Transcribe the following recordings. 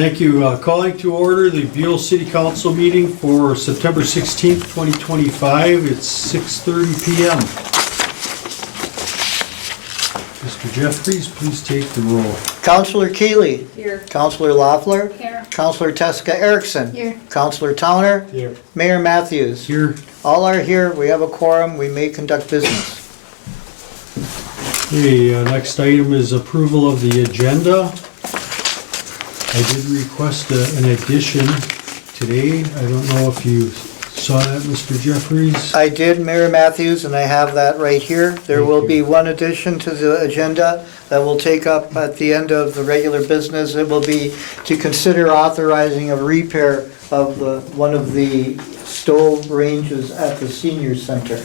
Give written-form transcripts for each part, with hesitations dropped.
Thank you. Calling to order the Buhl City Council meeting for September 16th, 2025. It's 6:30 p.m. Mr. Jeffries, please take the roll. Councillor Keeley. Here. Councillor Loeffler. Here. Councillor Teska Erickson. Here. Councillor Towner. Here. Mayor Matthews. Here. All are here. We have a quorum. We may conduct business. Okay, next item is approval of the agenda. I did request an addition today. I don't know if you saw that, Mr. Jeffries. I did, Mayor Matthews, and I have that right here. There Thank will you. be one addition to the agenda that will take up at the end of the regular business. It will be to consider authorizing a repair of one of the stove ranges at the senior center.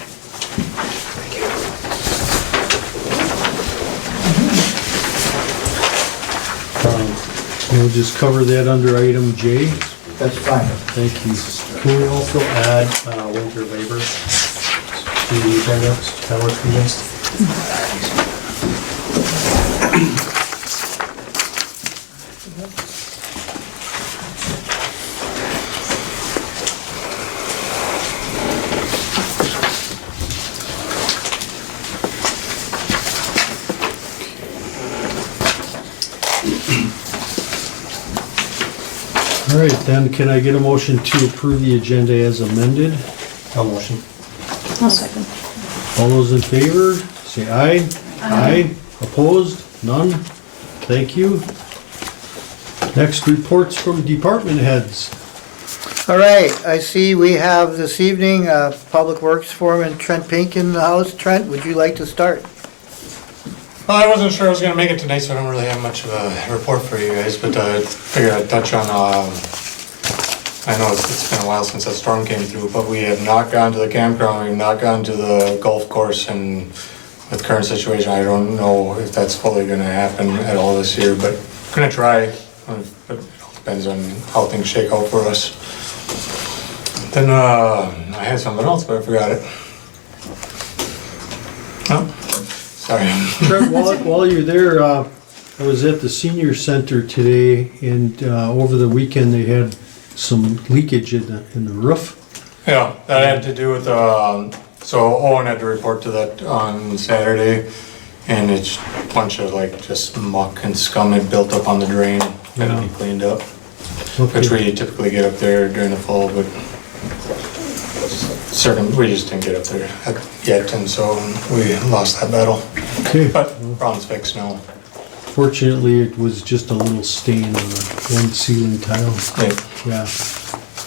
We'll just cover that under item J. That's fine. Thank you. Can we also add winter labor to the agenda? That works for you guys? All right, then can I get a motion to approve the agenda as amended? No motion. I'll second. All those in favor, say aye. Aye. Opposed? None? Thank you. Next, reports from department heads. All right, I see we have this evening Public Works Foreman Trent Pink in the house. Trent, would you like to start? Well, I wasn't sure I was gonna make it tonight, so I don't really have much of a report for you guys, but I figured I'd touch on, I know it's been a while since that storm came through, but we have not gone to the campground, we've not gone to the golf course, and with current situation, I don't know if that's fully gonna happen at all this year, but gonna try, but it all depends on how things shake out for us. Then, I had something else, but I forgot it. Oh, sorry. Trent, while you're there, I was at the senior center today, and over the weekend they had some leakage in the roof. Yeah, that had to do with, so Owen had to report to that on Saturday, and it's a bunch of like just muck and scum had built up on the drain, had to be cleaned up, which we typically get up there during the fall, but we just didn't get up there yet, and so we lost that battle. Okay. But problem's fixed now. Fortunately, it was just a little stain on one ceiling tile. Yeah, Yeah.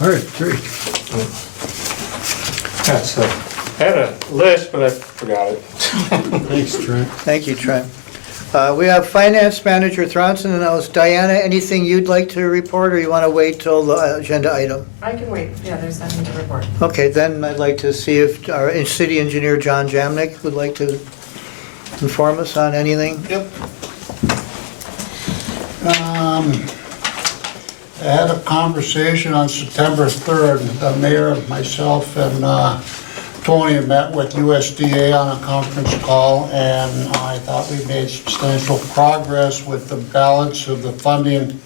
All right, great. yeah, so I had a list, but I forgot it. Thanks, Trent. Thank you, Trent. We have Finance Manager Thronson and I was Diana. Anything you'd like to report, or you want to wait till the agenda item? I can wait. Yeah, there's nothing to report. Okay, then I'd like to see if our city engineer, John Jamnick, would like to inform us on anything. Yep. I had a conversation on September 3rd. The mayor, myself, and Tony met with USDA on a conference call, and I thought we made substantial progress with the balance of the funding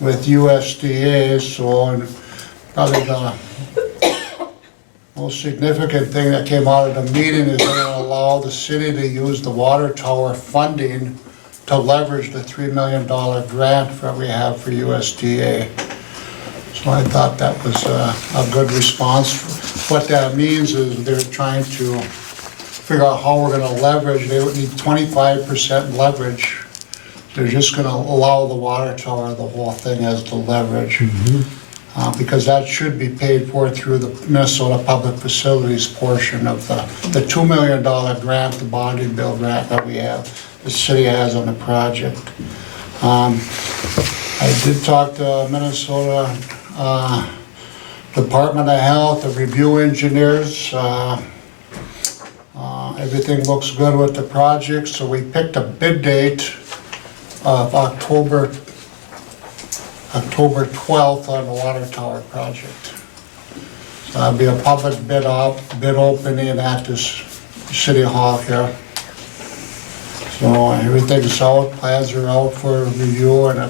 with USDA. So probably the most significant thing that came out of the meeting is they're going to allow the city to use the water tower funding to leverage the $3 million grant that we have for USDA. So I thought that was a good response. What that means is they're trying to figure out how we're gonna leverage. They would need 25% leverage. They're just gonna allow the water tower, the whole thing as the leverage. Because that should be paid for through the Minnesota Public Facilities portion of the $2 million grant, the bonding bill grant that we have, the city has on the project. I did talk to Minnesota Department of Health, the review engineers. Everything looks good with the project, so we picked a bid date of October 12th on the water tower project. So that'll be a public bid opening at this City Hall here. So everything's out, plans are out for review, and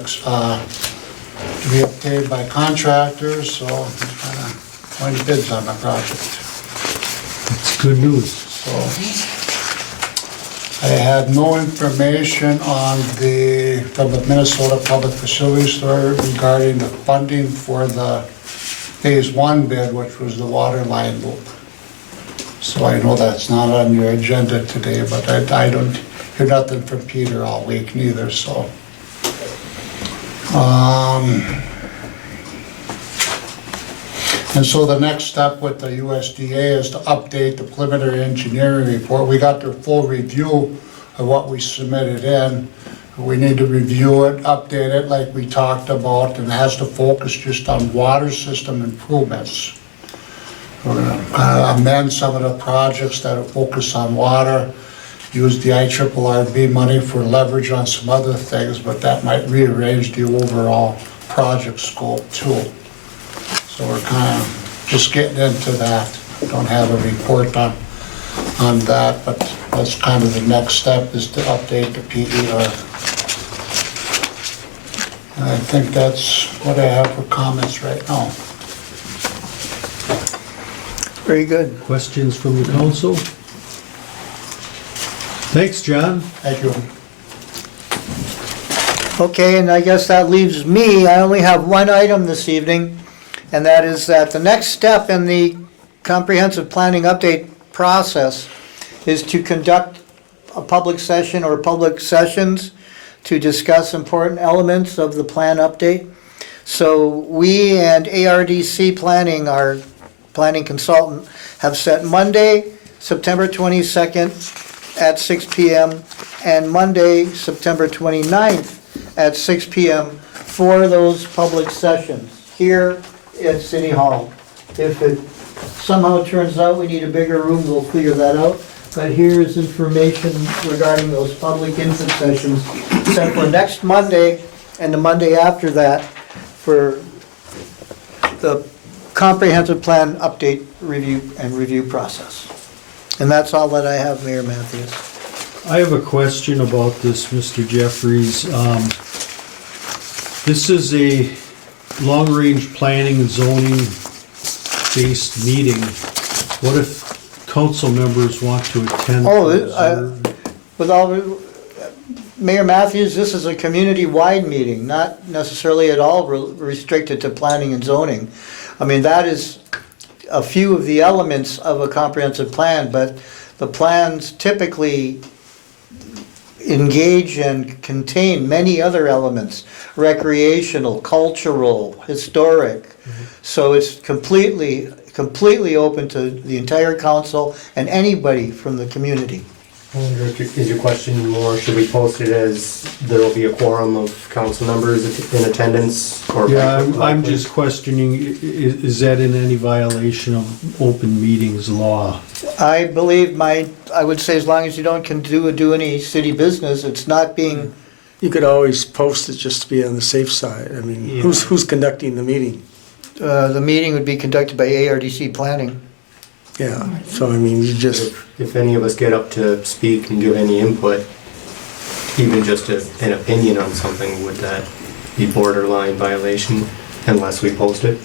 to be obtained by contractors, so kind of winning bids on the project. It's good news. So I had no information from the Minnesota Public Facilities Authority regarding the funding for the phase 1 bid, which was the water line loop. So I know that's not on your agenda today, but I don't hear nothing from Peter all week neither, so. And so the next step with the USDA is to update the preliminary engineering report. We got their full review of what we submitted in. We need to review it, update it like we talked about, and it has to focus just on water system improvements. We're gonna amend some of the projects that focus on water, use the IRRB money for leverage on some other things, but that might rearrange the overall project scope too. So we're kind of just getting into that. Don't have a report on that, but that's kind of the next step, is to update the PER. And I think that's what I have for comments right now. Very good. Questions from the council? Thanks, John. Thank you. Okay, and I guess that leaves me. I only have one item this evening, and that is that the next step in the comprehensive planning update process is to conduct a public session or public sessions to discuss important elements of the plan update. So we and ARDC Planning, our planning consultant, have set Monday, September 22nd at 6 p.m. and Monday, September 29th at 6 p.m. for those public sessions here at City Hall. If it somehow turns out we need a bigger room, we'll figure that out. But here is information regarding those public input sessions set for next Monday and the Monday after that for the comprehensive plan update review process. And that's all that I have, Mayor Matthews. I have a question about this, Mr. Jeffries. This is a long-range planning and zoning-based meeting. What if council members want to attend? With all, Mayor Matthews, this is a community-wide meeting, not necessarily at all restricted to planning and zoning. I mean, that is a few of the elements of a comprehensive plan, but the plans typically engage and contain many other elements, recreational, cultural, historic. So it's completely open to the entire council and anybody from the community. I wonder if is your question more, should we post it as there will be a quorum of council members in attendance? Or Yeah, I'm just questioning, is that in any violation of open meetings law? I believe I would say as long as you don't do any city business, it's not being, You could always post it just to be on the safe side. I mean, Yeah. who's conducting the meeting? the meeting would be conducted by ARDC Planning. Yeah, so I mean, you just, If any of us get up to speak and give any input, even just an opinion on something, would that be borderline violation unless we post it?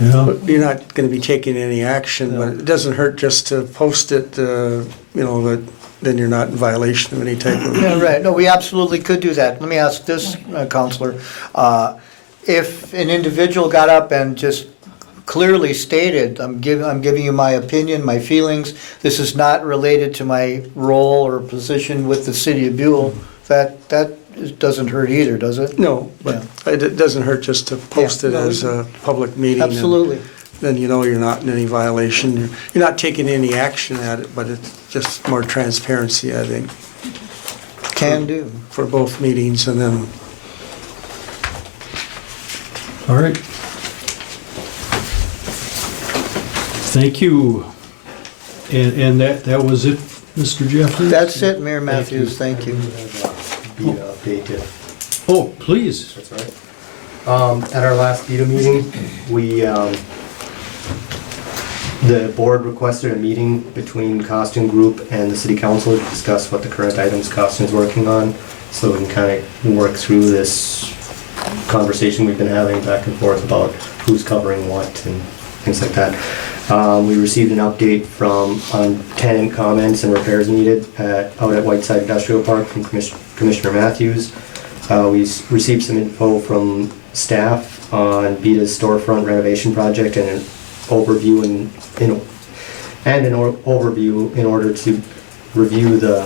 Yeah. you're not gonna be taking any action, but it doesn't hurt just to post it, that then you're not in violation of any type of. Yeah, right, no, we absolutely could do that. Let me ask this, Counselor. If an individual got up and just clearly stated, I'm giving you my opinion, my feelings, this is not related to my role or position with the city of Buhl, that doesn't hurt either, does it? No, but it doesn't hurt just to post Yeah, it no, as a public meeting. and Absolutely. Then you know you're not in any violation. You're not taking any action at it, but it's just more transparency, I think, Can do. for both meetings, and then All right. Thank you. And that was it, Mr. Jeffries? That's it, Mayor Matthews, thank you. Beta update if Oh, please. that's all right. At our last beta meeting, the board requested a meeting between Costin Group and the city council to discuss what the current items Costin's working on, so we can kind of work through this conversation we've been having back and forth about who's covering what and things like that. We received an update on tenant comments and repairs needed out at Whiteside Industrial Park from Commissioner Matthews. We received some info from staff on Beta's storefront renovation project and an overview in order to review the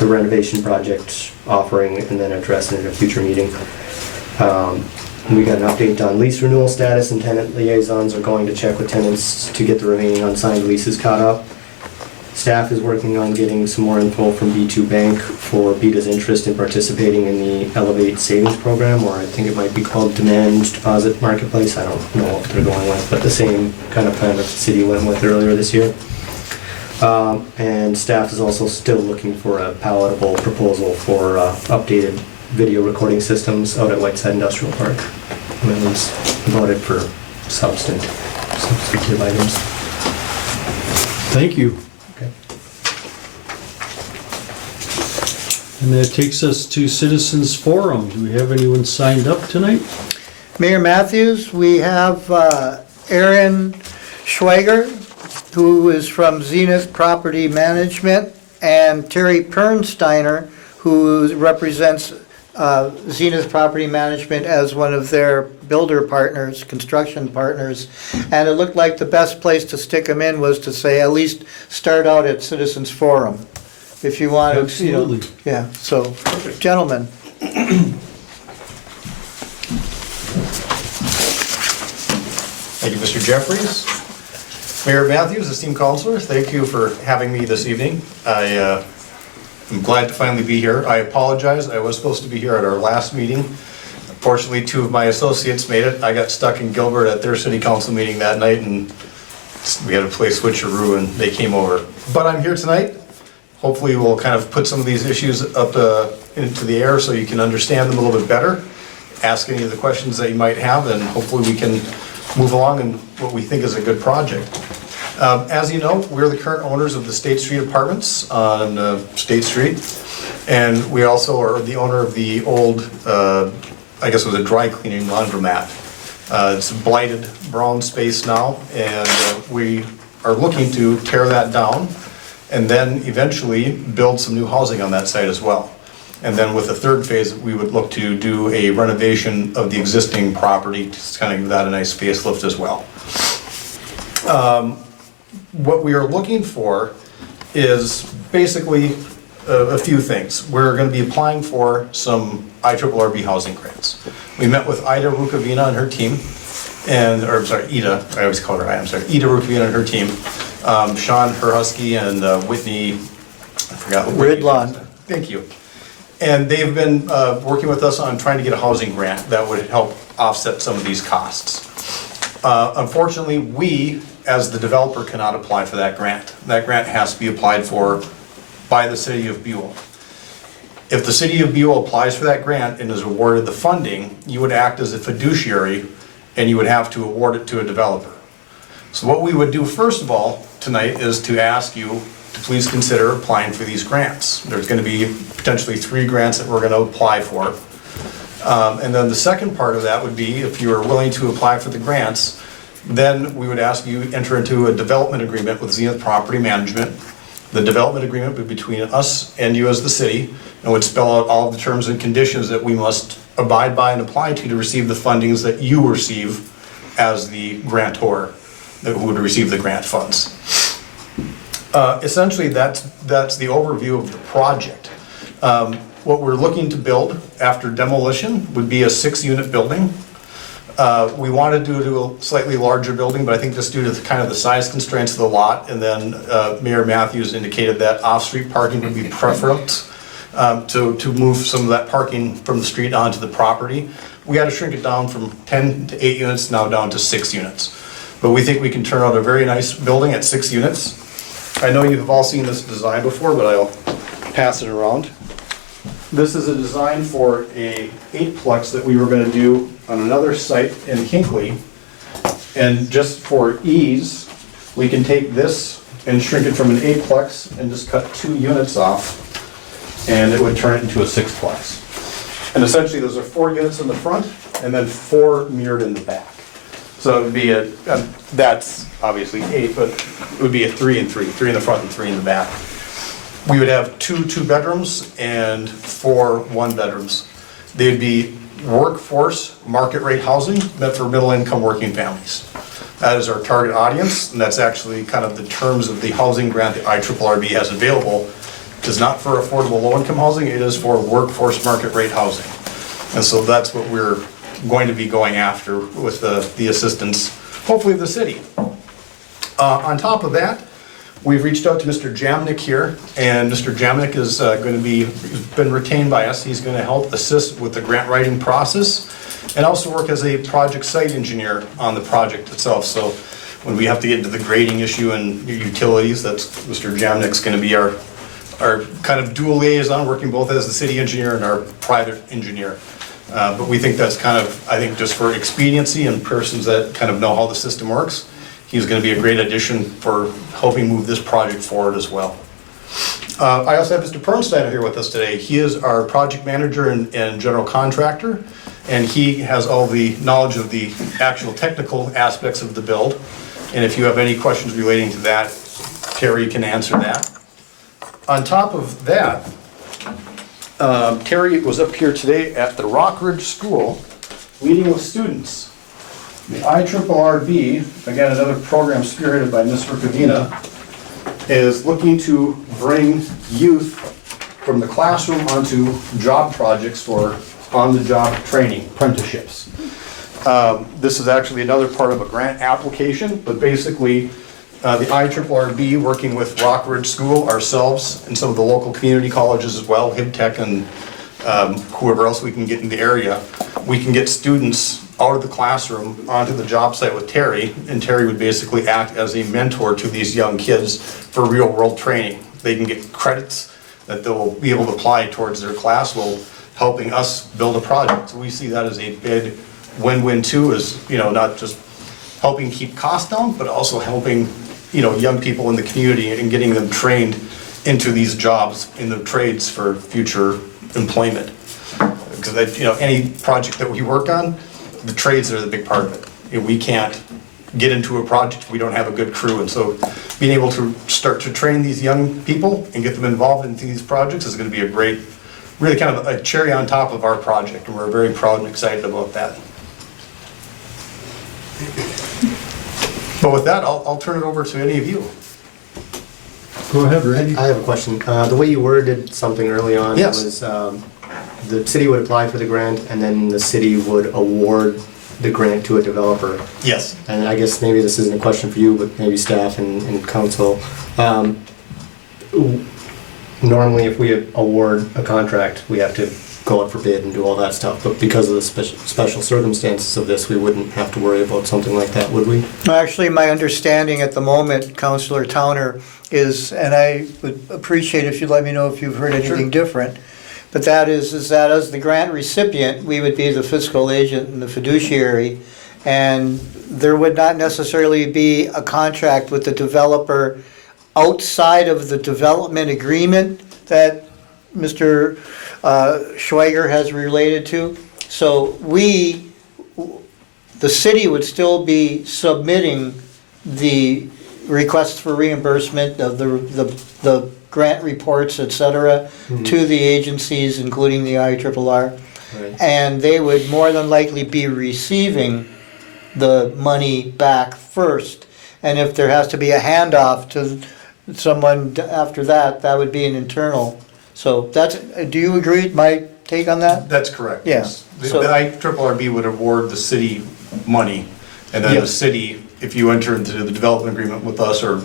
renovation project offering and then address it at a future meeting. We got an update on lease renewal status, and tenant liaisons are going to check with tenants to get the remaining unsigned leases caught up. Staff is working on getting some more info from B2 Bank for Beta's interest in participating in the Elevate Savings Program, or I think it might be called Demand Deposit Marketplace. I don't know what they're going with, but the same kind of plan that the city went with earlier this year. And staff is also still looking for a palatable proposal for updated video recording systems out at Whiteside Industrial Park. And then it's voted for substantive items. Thank you. Okay. And that takes us to Citizens Forum. Do we have anyone signed up tonight? Mayor Matthews, we have Aaron Schweiger, who is from Zenith Property Management, and Terry Pernsteiner, who represents Zenith Property Management as one of their builder partners, construction partners. And it looked like the best place to stick them in was to say, at least start out at Citizens Forum, if you want to. Absolutely. Yeah, so, gentlemen. Thank you, Mr. Jeffries. Mayor Matthews, esteemed councilors, thank you for having me this evening. I'm glad to finally be here. I apologize, I was supposed to be here at our last meeting. Fortunately, 2 of my associates made it. I got stuck in Gilbert at their city council meeting that night, and we had to play switcheroo, and they came over. But I'm here tonight. Hopefully we'll kind of put some of these issues up into the air so you can understand them a little bit better, ask any of the questions that you might have, and hopefully we can move along in what we think is a good project. As you know, we're the current owners of the State Street Apartments on State Street, and we also are the owner of the old, I guess it was a dry cleaning laundromat. It's a blighted brown space now, and we are looking to tear that down and then eventually build some new housing on that site as well. And then with the third phase, we would look to do a renovation of the existing property to kind of give that a nice facelift as well. What we are looking for is basically a few things. We're going to be applying for some IRRB housing grants. We met with Ida Rukavina and her team, Ida, I always call her Ida Rukavina and her team, Sean Herhusky and Whitney, I forgot. Ridlon. Thank you. And they've been working with us on trying to get a housing grant that would help offset some of these costs. Unfortunately, we, as the developer, cannot apply for that grant. That grant has to be applied for by the city of Buhl. If the city of Buhl applies for that grant and is awarded the funding, you would act as a fiduciary and you would have to award it to a developer. So what we would do first of all tonight is to ask you to please consider applying for these grants. There's going to be potentially 3 grants that we're going to apply for. And then the second part of that would be, if you are willing to apply for the grants, then we would ask you to enter into a development agreement with Zenith Property Management. The development agreement would be between us and you as the city, and would spell out all of the terms and conditions that we must abide by and apply to receive the fundings that you receive as the grantor, who would receive the grant funds. Essentially, that's the overview of the project. What we're looking to build after demolition would be a 6-unit building. We wanted to do a slightly larger building, but I think just due to kind of the size constraints of the lot, and then Mayor Matthews indicated that off-street parking would be preference to move some of that parking from the street onto the property. We had to shrink it down from 10 to 8 units, now down to 6 units. But we think we can turn out a very nice building at 6 units. I know you've all seen this design before, but I'll pass it around. This is a design for a 8-plex that we were going to do on another site in Hinckley. And just for ease, we can take this and shrink it from an 8-plex and just cut 2 units off, and it would turn it into a 6-plex. And essentially, those are 4 units in the front and then 4 mirrored in the back. So it would be that's obviously 8, but it would be a 3 and 3, 3 in the front and 3 in the back. We would have 2 2-bedrooms and 4 1-bedrooms. They'd be workforce market rate housing meant for middle-income working families. That is our target audience, and that's actually kind of the terms of the housing grant the IRRB has available. It is not for affordable low-income housing, it is for workforce market rate housing. And so that's what we're going to be going after with the assistance, hopefully, of the city. On top of that, we've reached out to Mr. Jamnik here, and Mr. Jamnik is going to been retained by us. He's going to help assist with the grant writing process and also work as a project site engineer on the project itself. So when we have to get into the grading issue and utilities, that's Mr. Jamnik's going to be our kind of dual liaison, working both as the city engineer and our private engineer. But we think that's kind of, I think, just for expediency and persons that kind of know how the system works, he's going to be a great addition for helping move this project forward as well. I also have Mr. Pernsteiner here with us today. He is our project manager and general contractor, and he has all the knowledge of the actual technical aspects of the build. And if you have any questions relating to that, Terry can answer that. On top of that, Terry was up here today at the Rockridge School meeting with students. The IRRB, again, another program spearheaded by Ms. Rukavina, is looking to bring youth from the classroom onto job projects for on-the-job training, apprenticeships. This is actually another part of a grant application, but basically the IRRB, working with Rockridge School, ourselves, and some of the local community colleges as well, HibTech and whoever else we can get in the area, we can get students out of the classroom onto the job site with Terry, and Terry would basically act as a mentor to these young kids for real-world training. They can get credits that they'll be able to apply towards their class while helping us build a project. So we see that as a big win-win too, is, you know, not just helping keep costs down, but also helping, you know, young people in the community and getting them trained into these jobs in the trades for future employment. Because, you know, any project that we work on, the trades are the big part of it. You know, we can't get into a project if we don't have a good crew, and so being able to start to train these young people and get them involved in these projects is going to be a great, really kind of a cherry on top of our project, and we're very proud and excited about that. But with that, I'll turn it over to any of you. Go ahead, Randy. I have a question. The way you worded something early on Yes. was the city would apply for the grant and then the city would award the grant to a developer. Yes. And I guess maybe this isn't a question for you, but maybe staff and council. Normally, if we award a contract, we have to go out for bid and do all that stuff. But because of the special circumstances of this, we wouldn't have to worry about something like that, would we? Actually, my understanding at the moment, Councillor Towner, is, and I would appreciate if you'd let me know if you've heard anything different, but that is that as the grant recipient, we would be the fiscal agent and the fiduciary, and there would not necessarily be a contract with the developer outside of the development agreement that Mr. Schweiger has related to. So the city would still be submitting the requests for reimbursement of the grant reports, et cetera, to the agencies, including the IRRR. Right. And they would more than likely be receiving the money back first. And if there has to be a handoff to someone after that, that would be an internal. So that's, do you agree with my take on that? That's correct. Yeah. Yes. The So- IRRB would award the city money, and then the Yes. city, if you enter into the development agreement with us, or,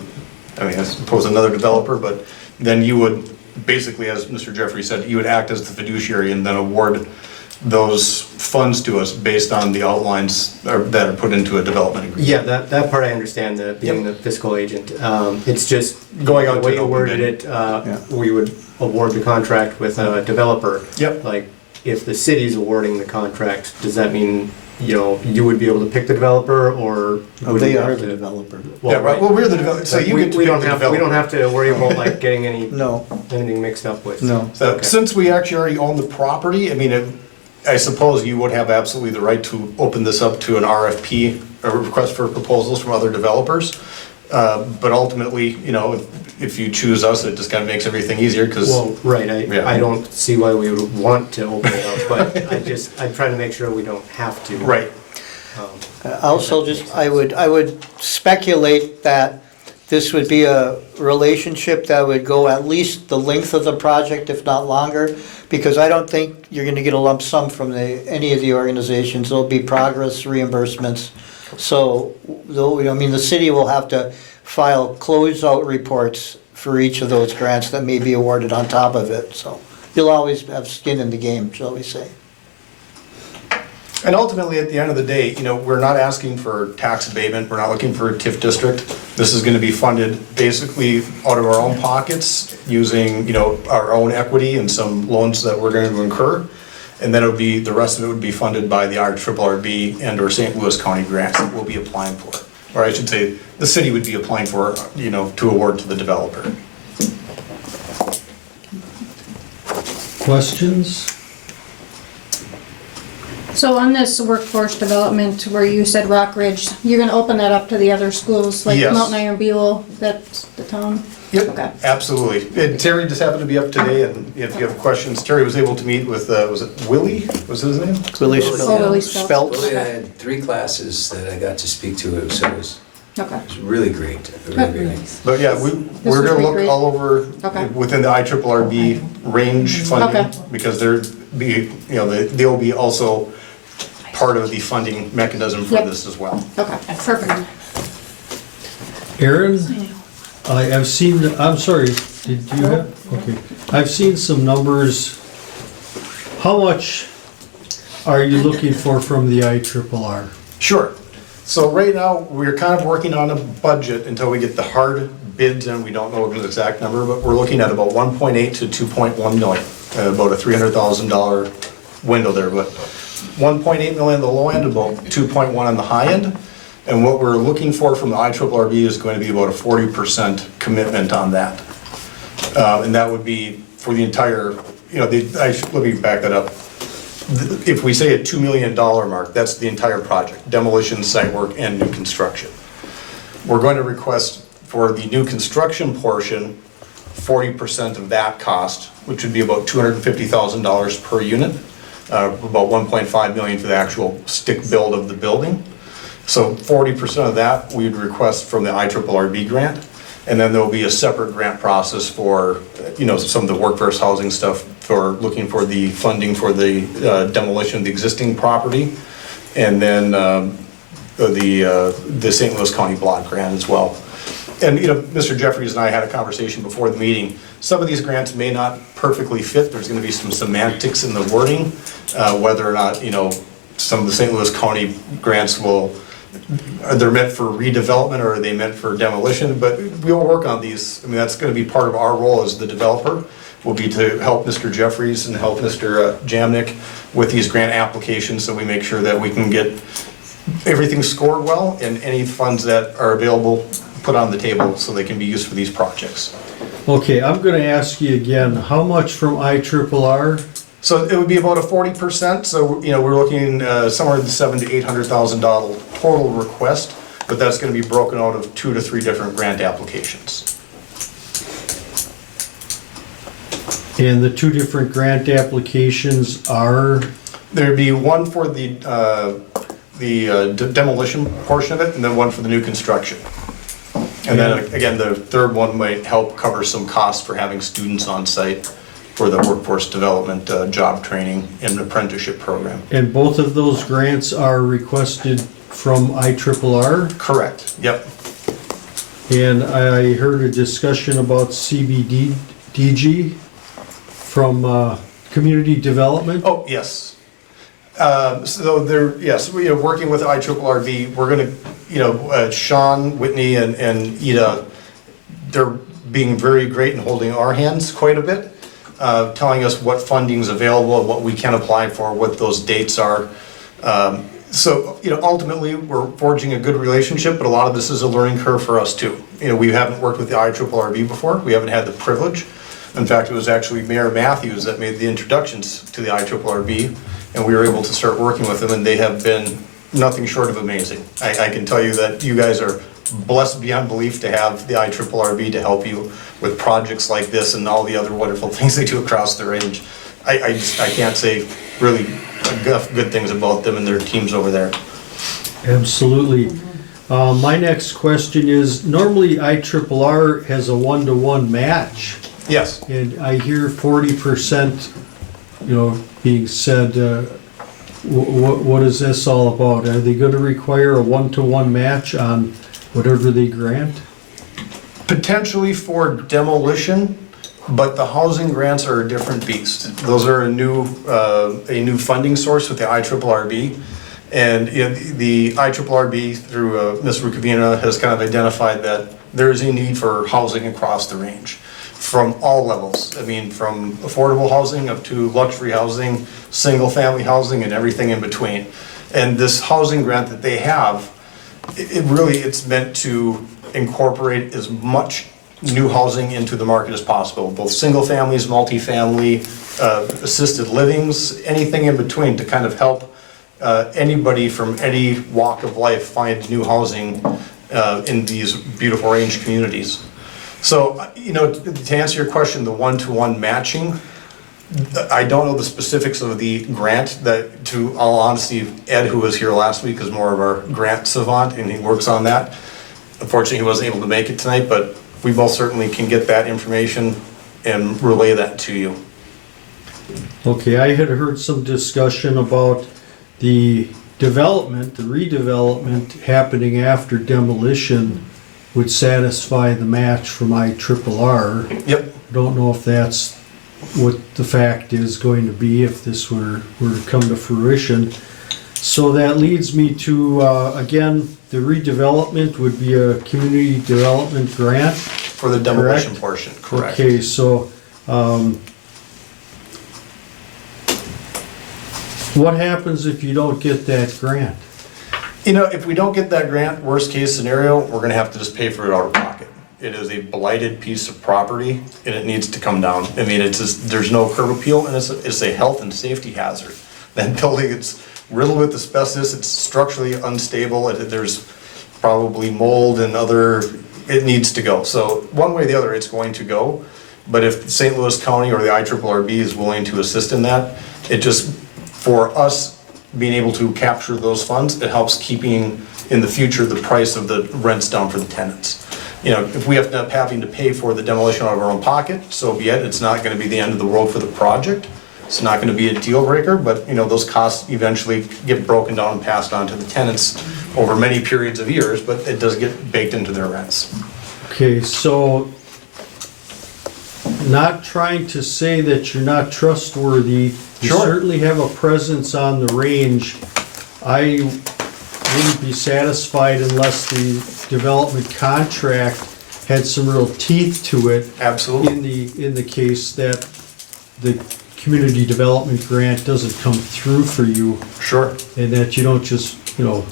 I mean, I suppose another developer, but then you would, basically, as Mr. Jeffrey said, you would act as the fiduciary and then award those funds to us based on the outlines that are put into a development agreement. Yeah, that part I understand, being the fiscal agent. It's just Going out the to way an you open worded bid. it, we would award the contract with a developer. Yep. Like, if the city's awarding the contract, does that mean, you know, you would be able to pick the developer, or? would They we are have the to- developer. Yeah, right, well, we're the developer, so you we, get to we pick don't the have developer. we don't have to worry about like getting No, anything mixed up with. no. So Okay. since we actually already own the property, I mean, I suppose you would have absolutely the right to open this up to an RFP, a request for proposals from other developers. But ultimately, you know, if you choose us, it just kind of makes everything easier, because, Well, right, Yeah. I don't see why we would want to open it up, but I'm trying to make sure we don't have to. right, Also, I would speculate that this would be a relationship that would go at least the length of the project, if not longer, because I don't think you're gonna get a lump sum from any of the organizations. There'll be progress reimbursements. So, though, I mean, the city will have to file closeout reports for each of those grants that may be awarded on top of it, so you'll always have skin in the game, shall we say. and ultimately, at the end of the day, you know, we're not asking for tax abatement, we're not looking for a TIF district. This is gonna be funded basically out of our own pockets, using, you know, our own equity and some loans that we're going to incur. And then the rest of it would be funded by the IRRB and or St. Louis County grants that we'll be applying for. Or I should say, the city would be applying for, you know, to award to the developer. Questions? So on this workforce development where you said Rock Ridge, you're gonna open that up to the other schools, like Yes. Mountain Iron Buhl, that's the town? Okay. Yep, absolutely. And Terry just happened to be up today, and if you have questions, Terry was able to meet with, was it Willie? Was his name? Willie Oh, Willie Spelt. Spelt. Really, I had 3 classes that I got to speak to, so it was Okay. really great, really great. But yeah, we're would gonna be look great. all over Okay. within the IRRB range funding, Okay. because they'll be also part of the funding mechanism for Yep. this as well. Okay, perfect. Aaron, I've seen, I'm sorry, did you have, okay. I've seen some numbers. How much are you looking for from the IRRR? Sure. So right now, we're kind of working on a budget until we get the hard bids, and we don't know the exact number, but we're looking at about 1.8 to 2.1 million, about a $300,000 window there, but 1.8 million on the low end, about 2.1 on the high end. And what we're looking for from the IRRB is going to be about a 40% commitment on that. And that would be for the entire, let me back that up. If we say a $2 million mark, that's the entire project, demolition, site work, and new construction. We're going to request for the new construction portion, 40% of that cost, which would be about $250,000 per unit, about 1.5 million for the actual stick build of the building. So 40% of that we would request from the IRRB grant. And then there'll be a separate grant process for, some of the workforce housing stuff, for looking for the funding for the demolition of the existing property. And then the St. Louis County block grant as well. And, Mr. Jeffries and I had a conversation before the meeting. Some of these grants may not perfectly fit. There's gonna be some semantics in the wording, whether or not, some of the St. Louis County grants are they meant for redevelopment or are they meant for demolition? But we'll work on these. I mean, that's gonna be part of our role as the developer, will be to help Mr. Jeffries and help Mr. Jamnick with these grant applications, so we make sure that we can get everything scored well, and any funds that are available put on the table so they can be used for these projects. Okay, I'm gonna ask you again, how much from IRRR? So it would be about a 40%, so, we're looking somewhere in the $700,000 to $800,000 total request, but that's gonna be broken out of 2 to 3 different grant applications. And the 2 different grant applications are, There'd be one for the demolition portion of it, and then one for the new construction. And then, again, the third one might help cover some costs for having students on site for the workforce development, job training, and apprenticeship program. and both of those grants are requested from IRRR? Correct, yep. And I heard a discussion about CBDG from community development. Oh, yes. So yes, we are working with IRRB. We're gonna, Sean, Whitney, and Ida, they're being very great in holding our hands quite a bit, telling us what funding's available and what we can apply for, what those dates are. So, ultimately, we're forging a good relationship, but a lot of this is a learning curve for us too. We haven't worked with the IRRB before. We haven't had the privilege. In fact, it was actually Mayor Matthews that made the introductions to the IRRB. and we were able to start working with them, and they have been nothing short of amazing. I can tell you that you guys are blessed beyond belief to have the IRRB to help you with projects like this and all the other wonderful things they do across the range. I can't say really good things about them and their teams over there. Absolutely. My next question is, normally IRRR has a 1-to-1 match, Yes. and I hear 40%, being said. What is this all about? Are they going to require a 1-to-1 match on whatever they grant? Potentially for demolition, but the housing grants are a different beast. Those are a new funding source with the IRRB. And the IRRB, through Ms. Rukavina, has kind of identified that there is a need for housing across the range from all levels. I mean, from affordable housing up to luxury housing, single-family housing, and everything in between. And this housing grant that they have, it's meant to incorporate as much new housing into the market as possible, both single families, multifamily, assisted livings, anything in between, to kind of help anybody from any walk of life find new housing in these beautiful range communities. So, to answer your question, the 1-to-1 matching, I don't know the specifics of the grant. That, to all honesty, Ed, who was here last week, is more of our grant savant, and he works on that. Unfortunately, he wasn't able to make it tonight, but we most certainly can get that information and relay that to you. Okay, I had heard some discussion about the redevelopment happening after demolition would satisfy the match from IRRR. Yep. Don't know if that's what the fact is going to be if this were to come to fruition. So that leads me to, again, the redevelopment would be a community development grant. For the demolition portion, correct. Okay, so what happens if you don't get that grant? If we don't get that grant, worst case scenario, we're gonna have to just pay for it out of pocket. It is a blighted piece of property and it needs to come down. I mean, there's no curb appeal, and it's a health and safety hazard. That building, it's riddled with asbestos, it's structurally unstable, there's probably mold and it needs to go. So one way or the other, it's going to go. But if St. Louis County or the IRRB is willing to assist in that, it just, for us being able to capture those funds, it helps keeping in the future the price of the rents down for the tenants. If we end up having to pay for the demolition out of our own pocket, so be it. It's not gonna be the end of the world for the project. It's not gonna be a deal breaker, but those costs eventually get broken down and passed on to the tenants over many periods of years, but it does get baked into their rents. Okay, so not trying to say that you're not trustworthy. You Sure. certainly have a presence on the range. I wouldn't be satisfied unless the development contract had some real teeth to it. Absolutely. In the case that the community development grant doesn't come through for you, Sure. and that you don't just,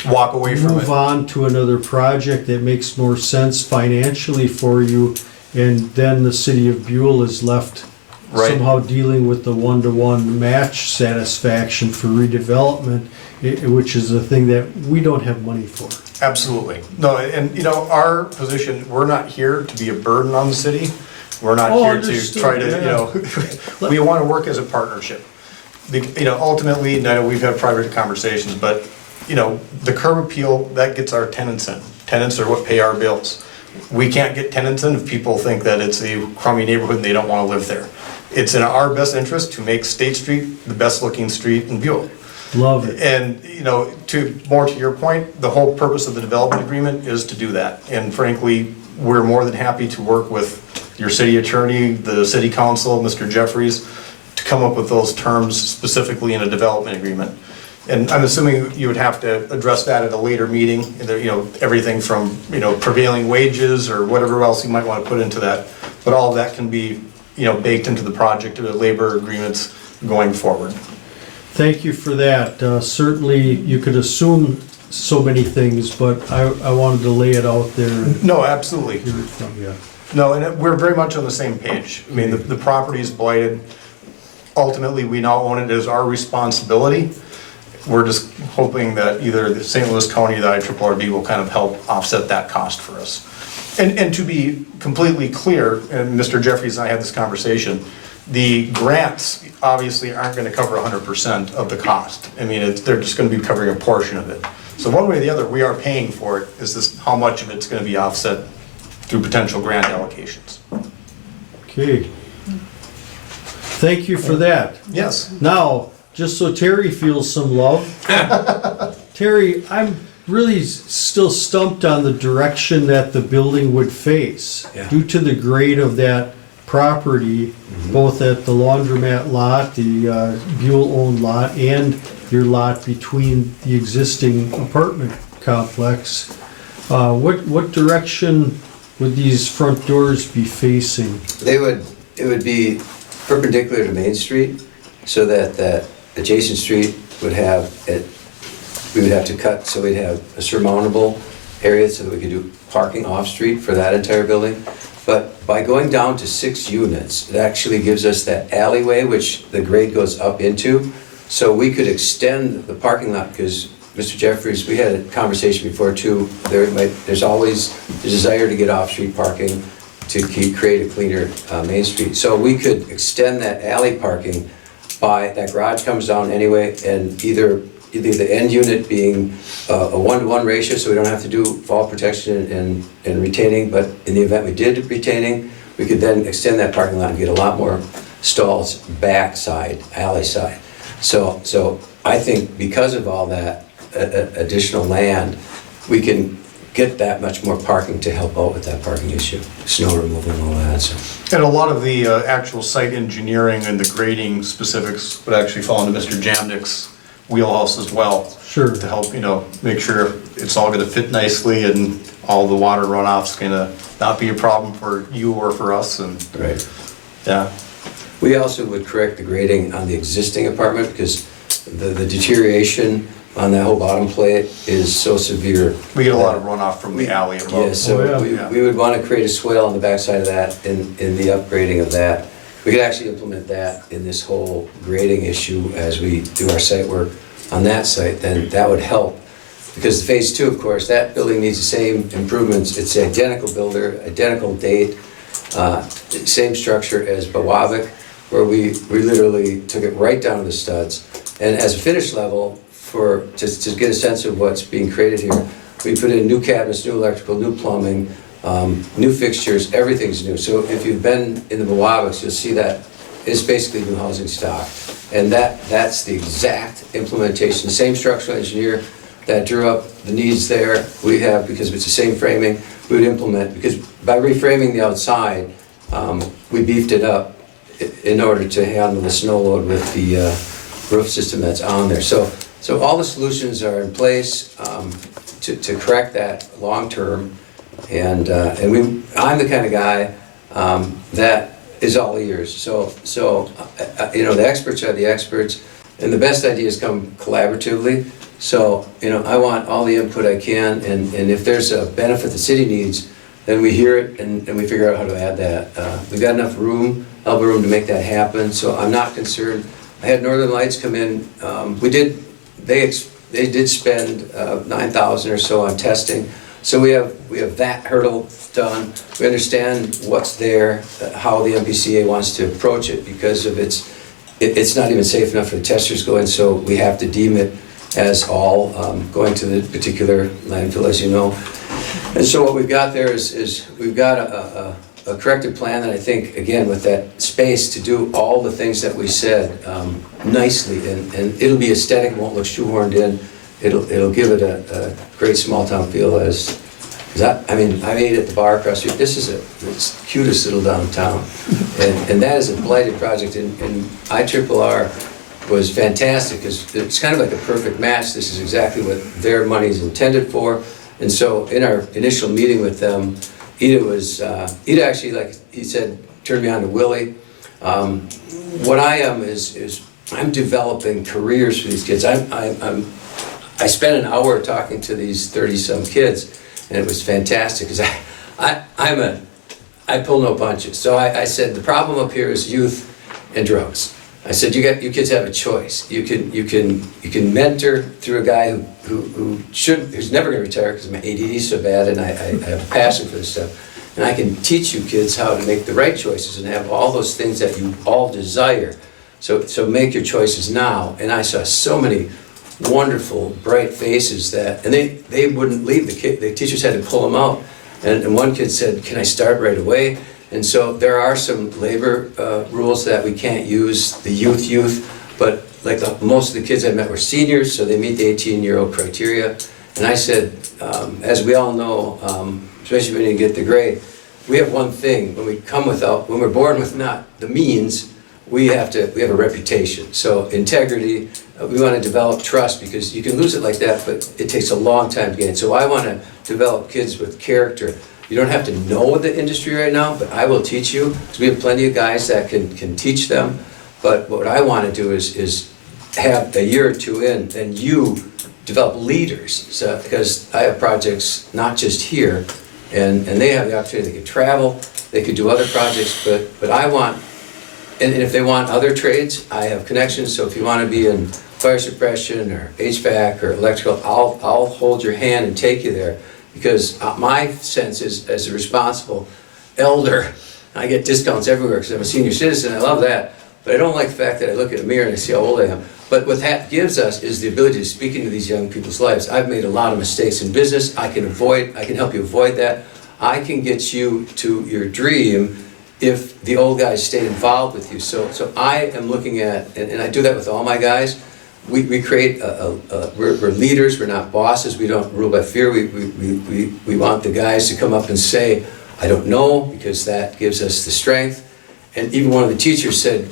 Walk away from move it. on to another project that makes more sense financially for you, and then the city of Buhl is left Right. somehow dealing with the 1-to-1 match satisfaction for redevelopment, which is a thing that we don't have money for. Absolutely. No, and our position, we're not here to be a burden on the city. We're not Oh, here understood, to try to, yeah. we want to work as a partnership. Ultimately, I know we've had private conversations, but, the curb appeal, that gets our tenants in. Tenants are what pay our bills. We can't get tenants in if people think that it's a crummy neighborhood and they don't want to live there. It's in our best interest to make State Street the best looking street in Buhl. Love it. And, to your point, the whole purpose of the development agreement is to do that. And frankly, we're more than happy to work with your city attorney, the city council, Mr. Jeffries, to come up with those terms specifically in a development agreement. And I'm assuming you would have to address that at a later meeting, everything from, prevailing wages or whatever else you might want to put into that. But all of that can be, baked into the project, the labor agreements going forward. Thank you for that. Certainly, you could assume so many things, but I wanted to lay it out there and No, absolutely. hear it from you. No, and we're very much on the same page. I mean, the property is blighted. ultimately, we now own it as our responsibility. We're just hoping that either the St. Louis County or the IRRB will kind of help offset that cost for us. And to be completely clear, and Mr. Jeffries and I had this conversation, the grants obviously aren't gonna cover 100% of the cost. I mean, they're just gonna be covering a portion of it. So one way or the other, we are paying for it, is this, how much of it's gonna be offset through potential grant allocations. Okay. Thank you for that. Yes. Now, just so Terry feels some love. Terry, I'm really still stumped on the direction that the building would face. Yeah. Due to the grade of that property, both at the laundromat lot, the Buhl-owned lot, and your lot between the existing apartment complex. What direction would these front doors be facing? It would be perpendicular to Main Street, so that that adjacent street would have it, we would have to cut, so we'd have a surmountable area so that we could do parking off-street for that entire building. But by going down to 6 units, it actually gives us that alleyway, which the grade goes up into. So we could extend the parking lot, because Mr. Jeffries, we had a conversation before too, there's always the desire to get off-street parking to create a cleaner Main Street. So we could extend that alley parking by, that garage comes down anyway, and either the end unit being a 1-to-1 ratio, so we don't have to do fall protection and retaining, but in the event we did retaining, we could then extend that parking lot and get a lot more stalls backside, alley side. So I think because of all that additional land, we can get that much more parking to help out with that parking issue, snow removal and all that, so. And a lot of the actual site engineering and the grading specifics would actually fall into Mr. Jamnick's wheelhouse as well. Sure. To help, make sure it's all gonna fit nicely and all the water runoff's gonna not be a problem for you or for us, and, Right. yeah. We also would correct the grading on the existing apartment, because the deterioration on that whole bottom plate is so severe. We get a lot of runoff from the alley above. Yeah, so Oh, yeah. we would want to create a swale on the backside of that in the upgrading of that. We could actually implement that in this whole grading issue as we do our site work on that site, then that would help. Because phase 2, of course, that building needs the same improvements. It's the identical builder, identical date, same structure as Bawabic, where we literally took it right down to the studs. And as a finish level, to get a sense of what's being created here, we put in new cabinets, new electrical, new plumbing, new fixtures, everything's new. So if you've been in the Bawabics, you'll see that it's basically new housing stock. And that's the exact implementation. The same structural engineer that drew up the needs there, we have, because it's the same framing, we would implement, because by reframing the outside, we beefed it up in order to handle the snow load with the roof system that's on there. So all the solutions are in place to correct that long-term, and I'm the kind of guy that is all ears. So the experts are the experts, and the best ideas come collaboratively. So I want all the input I can, and if there's a benefit the city needs, then we hear it and we figure out how to add that. We've got enough room, elbow room, to make that happen. So I'm not concerned. I had Northern Lights come in. They did spend $9,000 or so on testing. So we have that hurdle done. We understand what's there, how the MPCA wants to approach it, because of it's not even safe enough for the testers to go in, so we have to deem it as all going to the particular landfill, as you know. And so what we've got there is we've got a corrected plan that I think, again, with that space to do all the things that we said nicely, and it'll be aesthetic, won't look shoehorned in. It'll give it a great small town feel I ate at the bar across the street. This is it's the cutest little downtown, and that is a blighted project. And IRRR was fantastic, because it's kind of like a perfect match. This is exactly what their money is intended for. And so in our initial meeting with them, Ida actually, like he said, turned me on to Willie. What I am is I'm developing careers for these kids. I spent an hour talking to these 30-some kids, and it was fantastic, because I pull no punches. So I said, the problem up here is youth and drugs. I said, you kids have a choice. You can mentor through a guy who's never gonna retire because my ADD is so bad and I have a passion for this stuff. And I can teach you kids how to make the right choices and have all those things that you all desire. So make your choices now. And I saw so many wonderful, bright faces and they wouldn't leave. The teachers had to pull them out. And one kid said, can I start right away? And so there are some labor rules that we can't use, the youth, but like most of the kids I met were seniors, so they meet the 18-year-old criteria. And I said, as we all know, especially when you get the grade, we have one thing, when we're born with not the means, we have a reputation. So integrity, we want to develop trust because you can lose it like that, but it takes a long time to gain. So I want to develop kids with character. You don't have to know the industry right now, but I will teach you, because we have plenty of guys that can teach them. But what I want to do is have a year or two in, and you develop leaders. So, because I have projects not just here, and they have the opportunity, they can travel, they could do other projects, but I want, and if they want other trades, I have connections, so if you want to be in fire suppression or HVAC or electrical, I'll hold your hand and take you there, because my sense is, as a responsible elder, I get discounts everywhere because I'm a senior citizen, I love that, but I don't like the fact that I look in a mirror and I see how old I am. But what that gives us is the ability to speak into these young people's lives. I've made a lot of mistakes in business. I can help you avoid that. I can get you to your dream if the old guys stay involved with you. So I am looking at, and I do that with all my guys. We create we're leaders. We're not bosses. We don't rule by fear. We want the guys to come up and say, I don't know, because that gives us the strength. And even one of the teachers said,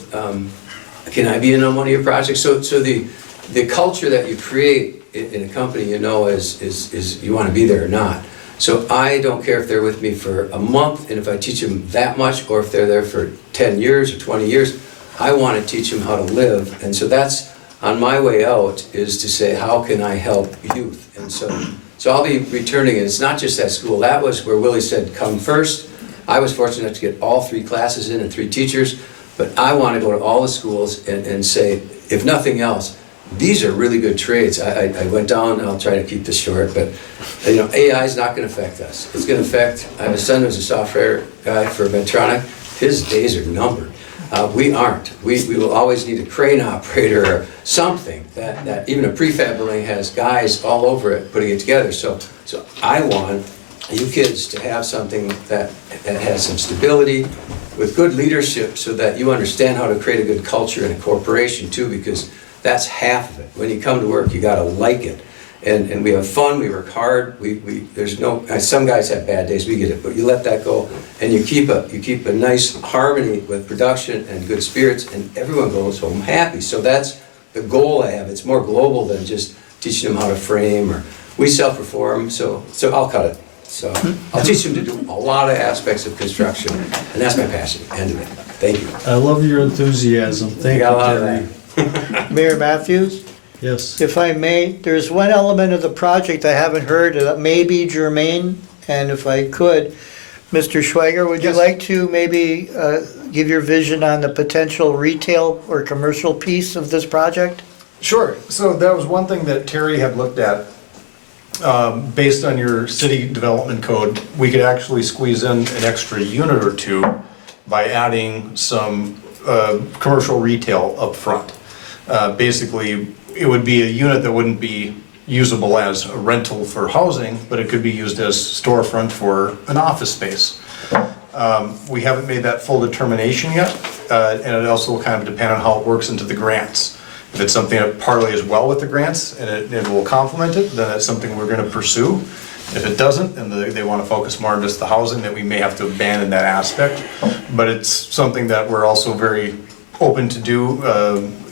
can I be in on one of your projects? So the culture that you create in a company, is you want to be there or not. So I don't care if they're with me for a month, and if I teach them that much, or if they're there for 10 years or 20 years, I want to teach them how to live. And so that's on my way out, is to say, how can I help youth? And so I'll be returning, and it's not just that school. That was where Willie said, come first. I was fortunate enough to get all 3 classes in and 3 teachers, but I want to go to all the schools and say, if nothing else, these are really good trades. I went down, and I'll try to keep this short, but AI is not going to affect us. It's going to affect, I have a son who's a software guy for Medtronic. His days are numbered. We aren't. We will always need a crane operator or something that even a prefab building has guys all over it putting it together. So I want you kids to have something that has some stability with good leadership, so that you understand how to create a good culture in a corporation too, because that's half of it. When you come to work, you gotta like it. And we have fun, we work hard, there's no, some guys have bad days, we get it, but you let that go, and you keep a nice harmony with production and good spirits, and everyone goes home happy. So that's the goal I have. It's more global than just teaching them how to frame, or we self-perform, so I'll cut it. So I'll teach them to do a lot of aspects of construction, and that's my passion, end of it. Thank you. I love your enthusiasm. Thank you, Terry. Mayor Matthews, Yes. if I may, there's one element of the project I haven't heard that may be germane, and if I could, Mr. Schweiger, would you like to maybe give your vision on the potential retail or commercial piece of this project? Sure. So that was one thing that Terry had looked at. Based on your city development code, we could actually squeeze in an extra unit or 2 by adding some commercial retail up front. Basically, it would be a unit that wouldn't be usable as a rental for housing, but it could be used as storefront for an office space. We haven't made that full determination yet, and it also will kind of depend on how it works into the grants. If it's something that parlays well with the grants and it will complement it, then that's something we're going to pursue. If it doesn't, and they want to focus more on just the housing, then we may have to abandon that aspect. But it's something that we're also very open to do,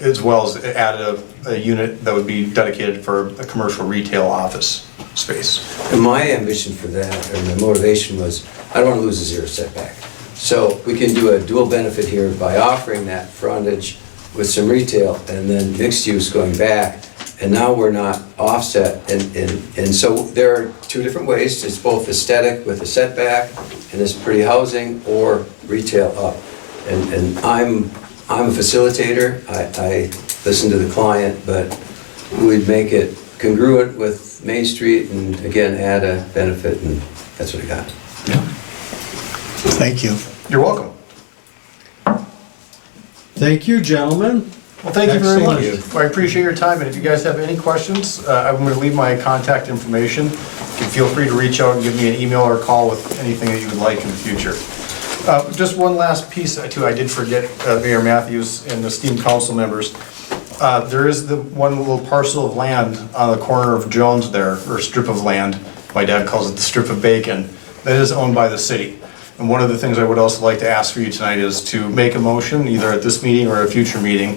as well as add a unit that would be dedicated for a commercial retail office space. And my ambition for that, or my motivation was, I don't want to lose a 0 setback. So we can do a dual benefit here by offering that frontage with some retail and then mixed use going back. And now we're not offset. And so there are 2 different ways. It's both aesthetic with a setback and this pretty housing, or retail up. And I'm I'm a facilitator, I listen to the client, but we'd make it congruent with Main Street and again, add a benefit, and that's what I got. Thank you. You're welcome. Thank you, gentlemen. Well, thank you very much. Excellent. I appreciate your time, and if you guys have any questions, I'm going to leave my contact information. You can feel free to reach out and give me an email or call with anything that you would like in the future. Just one last piece, too, I did forget, Mayor Matthews and esteemed council members. There is the one little parcel of land on the corner of Jones there, or strip of land. My dad calls it the strip of bacon, that is owned by the city. And one of the things I would also like to ask for you tonight is to make a motion, either at this meeting or a future meeting,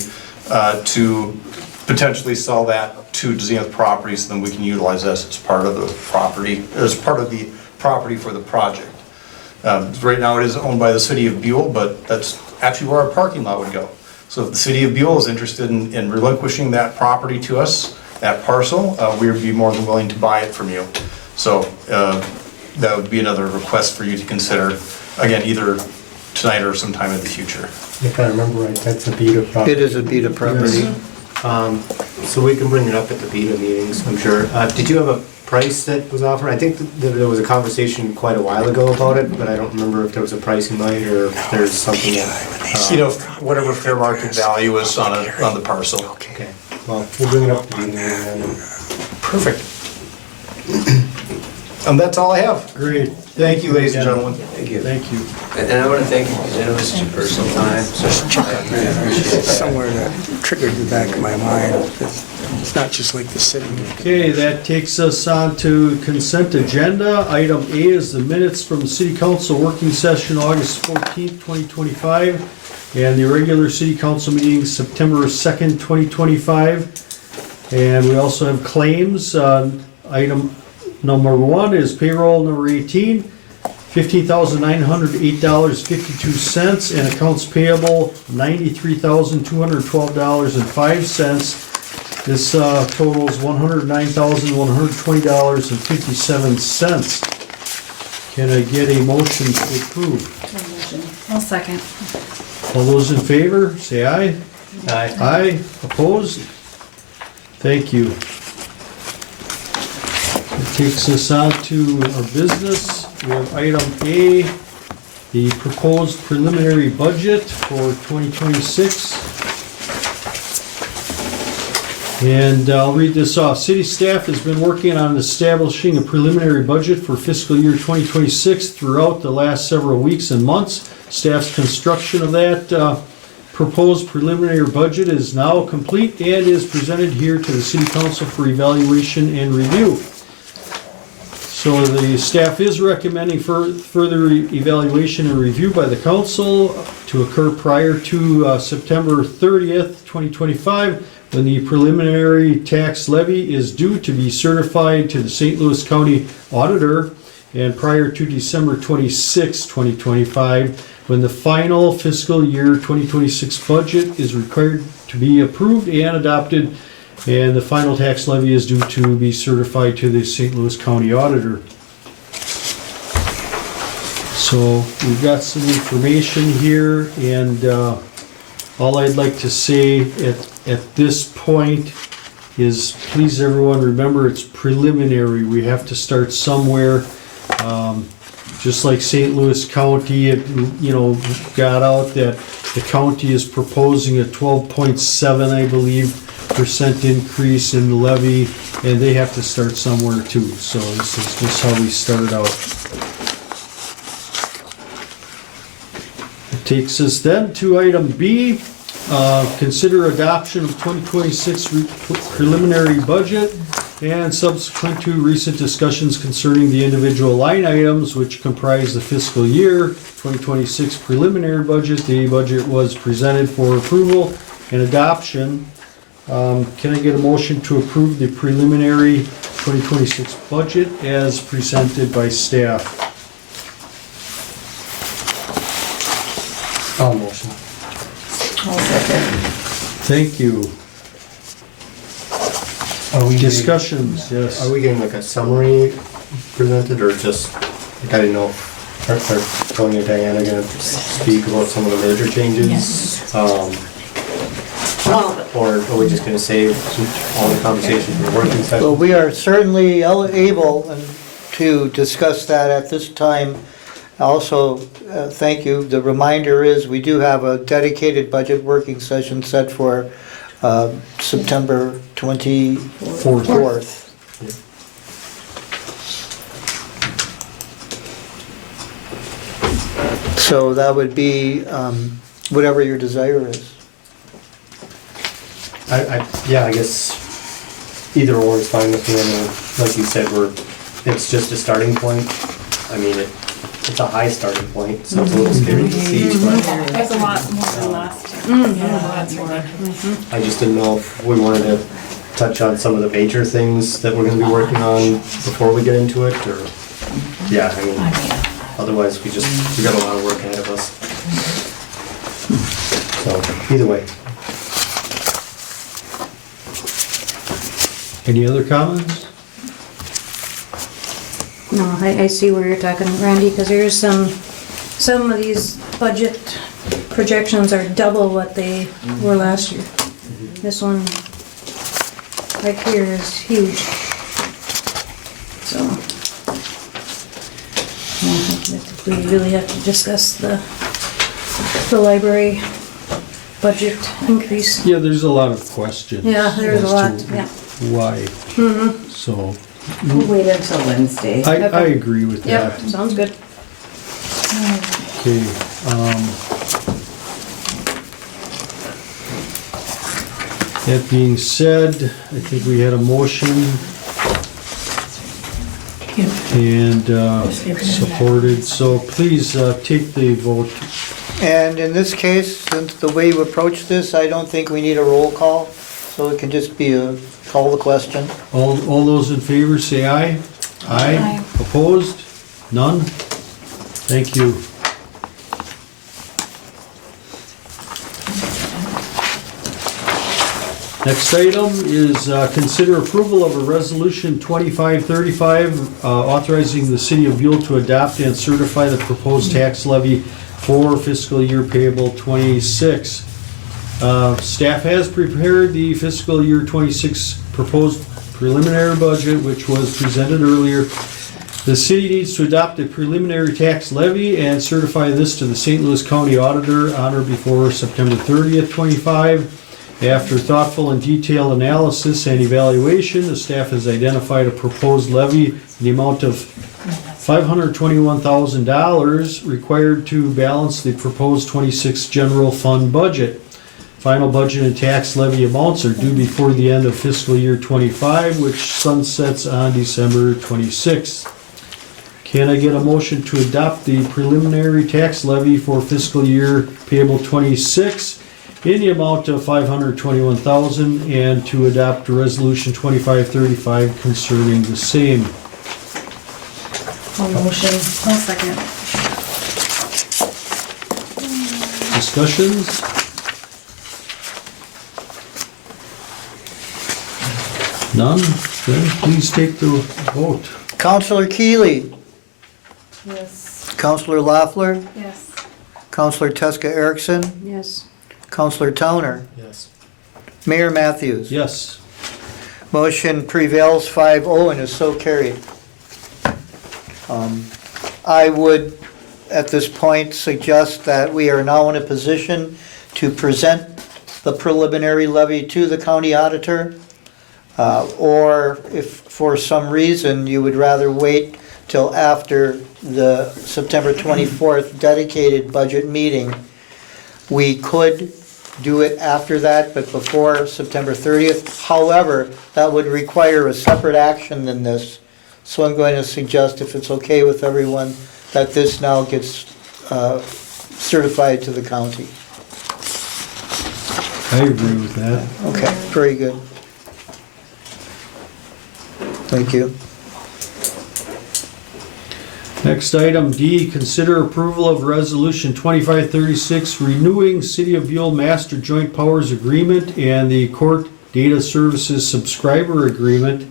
to potentially sell that to Zenith Properties, so then we can utilize this as part of the property, as part of the property for the project. Right now it is owned by the city of Buhl, but that's actually where our parking lot would go. So if the city of Buhl is interested in relinquishing that property to us, that parcel, we would be more than willing to buy it from you. So that would be another request for you to consider, again, either tonight or sometime in the future. If I remember right, that's a BETA property. It is a BETA property. So we can bring it up at the BETA meetings, I'm sure. Did you have a price that was offered? I think that there was a conversation quite a while ago about it, but I don't remember if there was a price in mind or if there's something that... You know, whatever fair market value is on the parcel. Okay, well, we'll bring it up at the BETA meeting. Perfect. And that's all I have. Great. Thank you, ladies and gentlemen. Thank you. Thank you. And I want to thank you, because I know this is your personal time, so I really appreciate that. Somewhere that triggered the back of my mind. It's not just like the city. Okay, that takes us on to consent agenda. Item A is the minutes from the city council working session August 14th, 2025, and the regular city council meeting September 2nd, 2025. And we also have claims. Item number 1 is payroll number 18, $15,908.52, and accounts payable $93,212.05. This totals $109,120.57. Can I get a motion to approve? I'll second. All those in favor, say aye. Aye. Aye, opposed? Thank you. It takes us on to our business. We have item A, the proposed preliminary budget for 2026. And I'll read this off. City staff has been working on establishing a preliminary budget for fiscal year 2026 throughout the last several weeks and months. Staff's construction of that proposed preliminary budget is now complete and is presented here to the City Council for evaluation and review. So the staff is recommending further evaluation and review by the council to occur prior to September 30th, 2025, when the preliminary tax levy is due to be certified to the St. Louis County Auditor, and prior to December 26, 2025, when the final fiscal year 2026 budget is required to be approved and adopted, and the final tax levy is due to be certified to the St. Louis County Auditor. So we've got some information here, and all I'd like to say at this point is, please everyone remember, it's preliminary. We have to start somewhere. Just like St. Louis County, it, got out that the county is proposing a 12.7, I believe, % increase in the levy, and they have to start somewhere too. So this is just how we start out. It takes us then to item B, consider adoption of 2026 preliminary budget and subsequent to recent discussions concerning the individual line items which comprise the fiscal year 2026 preliminary budget. The budget was presented for approval and adoption. Can I get a motion to approve the preliminary 2026 budget as presented by staff? I'll motion. I'll second. Thank you. Discussions, yes. Are we getting like a summary presented or just, like I didn't know, Tony or Diana gonna speak about some of the major changes? Yes. Or are we just gonna save all the conversation for the working Well, session? we are certainly able to discuss that at this time. Also, thank you. The reminder is we do have a dedicated budget working session set for September 24th. So that would be whatever your desire is. Yeah, I guess either or is fine with me. I mean, like you said, it's just a starting point. I mean, it's a high starting point, so it's a little scary to see, but There's a lot more than last year. Yeah, lots more. I just didn't know if we wanted to touch on some of the major things that we're gonna be working on before we get into it, or, yeah, I mean, otherwise we got a lot of work ahead of us. So, either way. Any other comments? No, I see where you're talking, Randy, because there's some of these budget projections are double what they were last year. This one right here is huge. So, I think we really have to discuss the library budget increase. Yeah, there's a lot of questions. Yeah, there's a as lot, to yeah. Why? So, We'll wait until Wednesday. I Okay. agree with Yep, that. sounds good. Okay, that being said, I think we had a motion and supported, so please take the vote. And in this case, since the way you approach this, I don't think we need a roll call, so it can just be a call the question. All those in favor say aye. Aye. Opposed? None? Thank you. Next item is consider approval of a resolution 2535 authorizing the city of Buhl to adopt and certify the proposed tax levy for fiscal year payable 26. Staff has prepared the fiscal year 26 proposed preliminary budget, which was presented earlier. The city needs to adopt a preliminary tax levy and certify this to the St. Louis County Auditor on or before September 30th, 25. After thoughtful and detailed analysis and evaluation, the staff has identified a proposed levy in the amount of $521,000 required to balance the proposed 26 general fund budget. Final budget and tax levy amounts are due before the end of fiscal year 25, which sunsets on December 26th. Can I get a motion to adopt the preliminary tax levy for fiscal year payable 26 in the amount of $521,000 and to adopt resolution 2535 concerning the same? I'll motion. I'll second. Discussions? None? Then please take the vote. Counselor Keeley, Yes. Counselor Loeffler, Yes. Counselor Teska Erickson, Yes. Counselor Towner, Yes. Mayor Matthews. Yes. Motion prevails 5-0 and is so carried. I would, at this point, suggest that we are now in a position to present the preliminary levy to the county auditor. Or if for some reason you would rather wait till after the September 24th dedicated budget meeting, we could do it after that, but before September 30th. However, that would require a separate action than this. So I'm going to suggest, if it's okay with everyone, that this now gets certified to the county. I agree with that. Okay, very good. Thank you. Next item D, consider approval of resolution 2536 renewing City of Buhl Master Joint Powers Agreement and the Court Data Services Subscriber Agreement.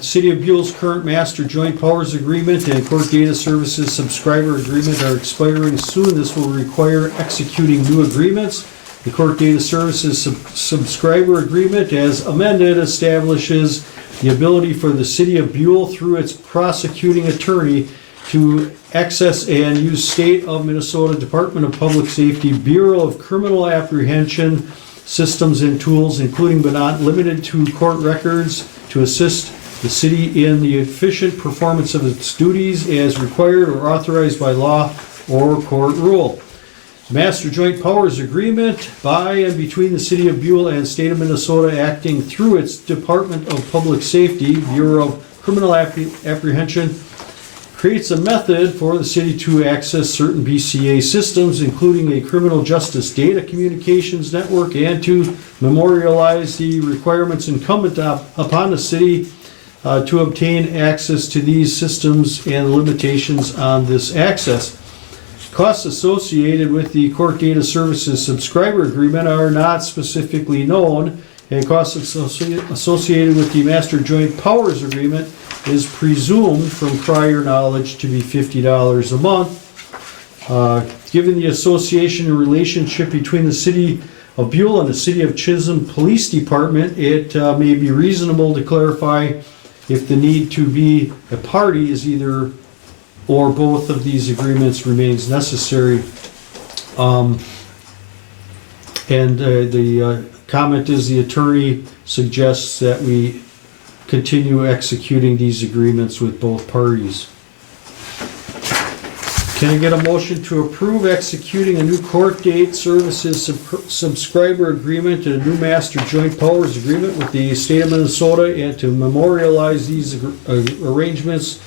City of Buhl's current master joint powers agreement and court data services subscriber agreement are expiring soon. This will require executing new agreements. The court data services subscriber agreement, as amended, establishes the ability for the City of Buhl, through its prosecuting attorney, to access and use State of Minnesota Department of Public Safety Bureau of Criminal Apprehension systems and tools, including but not limited to court records, to assist the city in the efficient performance of its duties as required or authorized by law or court rule. Master Joint Powers Agreement by and between the City of Buhl and State of Minnesota, acting through its Department of Public Safety Bureau of Criminal Apprehension, creates a method for the city to access certain BCA systems, including a criminal justice data communications network, and to memorialize the requirements incumbent upon the city to obtain access to these systems and limitations on this access. Costs associated with the court data services subscriber agreement are not specifically known, and costs associated with the master joint powers agreement is presumed from prior knowledge to be $50 a month. Given the association and relationship between the City of Buhl and the City of Chisholm Police Department, it may be reasonable to clarify if the need to be a party is either or both of these agreements remains necessary. The comment is the attorney suggests that we continue executing these agreements with both parties. Can I get a motion to approve executing a new court date services subscriber agreement and a new master joint powers agreement with the state of Minnesota, and to memorialize these arrangements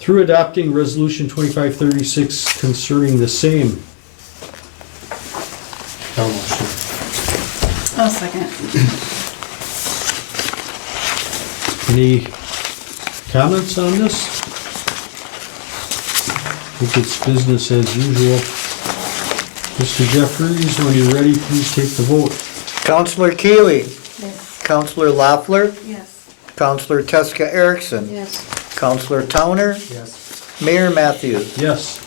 through adopting resolution 2536 concerning the same? No motion. I'll second. Any comments on this? I think it's business as usual. Mr. Jeffries, when you're ready, please take the vote. Counselor Keeley, Yes. Counselor Loeffler, Yes. Counselor Teska Erickson, Yes. Counselor Towner, Yes. Mayor Matthews. Yes.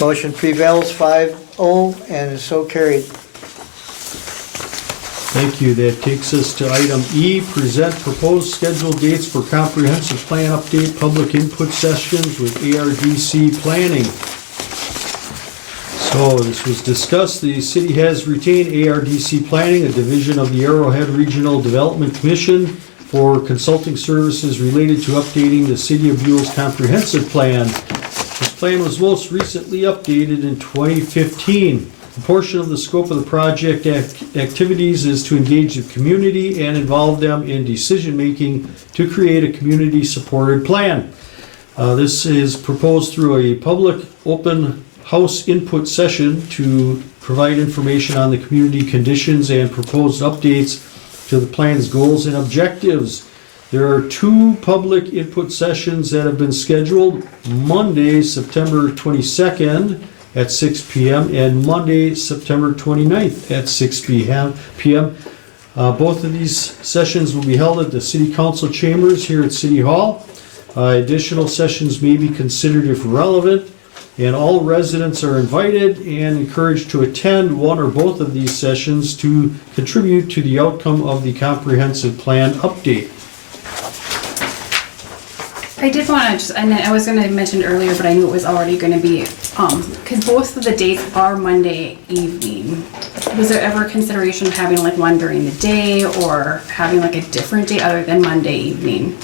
Motion prevails 5-0 and is so carried. Thank you. That takes us to item E, present proposed scheduled dates for comprehensive plan update public input sessions with ARDC planning. So this was discussed. The city has retained ARDC planning, a division of the Arrowhead Regional Development Commission, for consulting services related to updating the City of Buhl's comprehensive plan. This plan was most recently updated in 2015. A portion of the scope of the project activities is to engage the community and involve them in decision-making to create a community-supported plan. This is proposed through a public open house input session to provide information on the community conditions and proposed updates to the plan's goals and objectives. There are 2 public input sessions that have been scheduled: Monday, September 22nd at 6 p.m. and Monday, September 29th at 6 p.m. Both of these sessions will be held at the City Council chambers here at City Hall. Additional sessions may be considered if relevant, and all residents are invited and encouraged to attend one or both of these sessions to contribute to the outcome of the comprehensive plan update. I did want to just, and I was going to mention earlier, but I knew it was already going to be, because both of the dates are Monday evening. Was there ever consideration of having like one during the day or having like a different day other than Monday evening?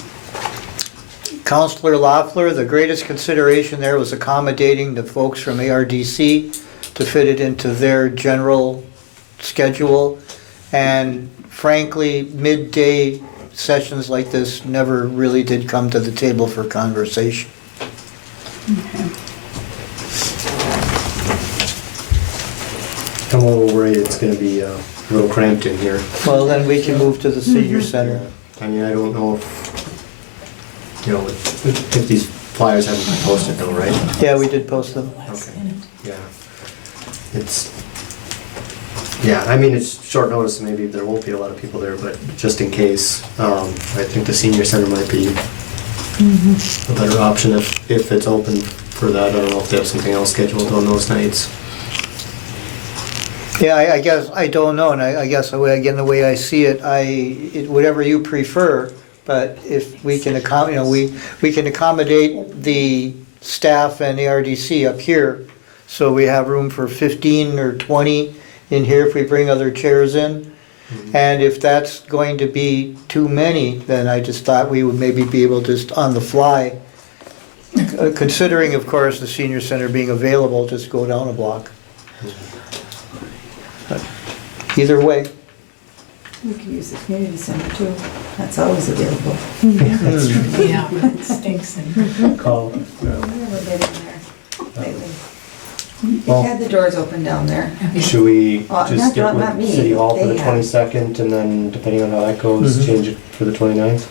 Counselor Loeffler, the greatest consideration there was accommodating the folks from ARDC to fit it into their general schedule. And frankly, midday sessions like this never really did come to the table for conversation. Okay. I'm a little worried it's gonna be a little cramped in here. Well, then we can move to the senior center. I mean, I don't know if, you know, if these flyers haven't been posted though, right? Yeah, we did post them. Okay, yeah. It's, Yeah, I mean, it's short notice, maybe there won't be a lot of people there, but just in case, I think the senior center might be a better option if it's open for that. I don't know if they have something else scheduled on those nights. Yeah, I guess, I don't know, and I guess, again, the way I see it, whatever you prefer, but if we can we can accommodate the staff and the RDC up here, so we have room for 15 or 20 in here if we bring other chairs in. And if that's going to be too many, then I just thought we would maybe be able just on the fly, considering, of course, the senior center being available, just go down a block. Either way. We could use the community center too. That's always available. Yeah, it stinks in Call. We've never been in there lately. We've Well- had the doors open down there. Should we Not- just stick not with me, City Hall for the they have. 22nd, and then depending on how that goes, change it for the 29th?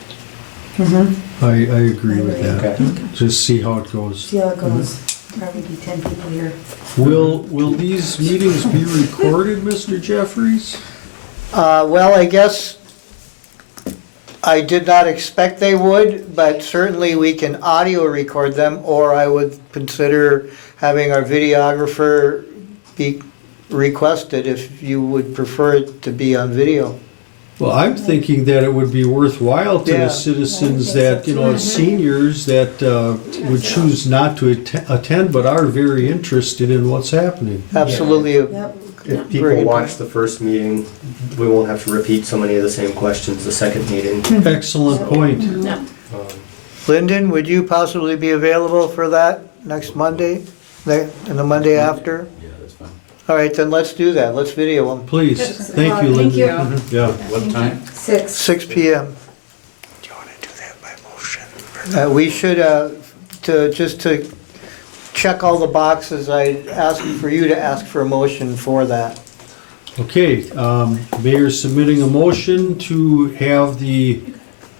I agree with that. Okay. Just see how it goes. See how it goes. Probably be 10 people here. Will these meetings be recorded, Mr. Jeffries? Well, I guess I did not expect they would, but certainly we can audio record them, or I would consider having our videographer be requested if you would prefer it to be on video. Well, I'm thinking that it would be worthwhile to Yeah. the citizens that, seniors that would choose not to attend but are very interested in what's happening. Absolutely. Yep. If people watch the first meeting, we won't have to repeat so many of the same questions the second meeting. Excellent point. Um, Lyndon, would you possibly be available for that next Monday, and the Monday after? Yeah, that's fine. All right, then let's do that. Let's video them. Please, thank you, Thank you. Linda. Yeah. What time? 6. 6 PM. Do you want to do that by motion? We should, to check all the boxes, I ask for you to ask for a motion for that. Okay, Mayor's submitting a motion to have the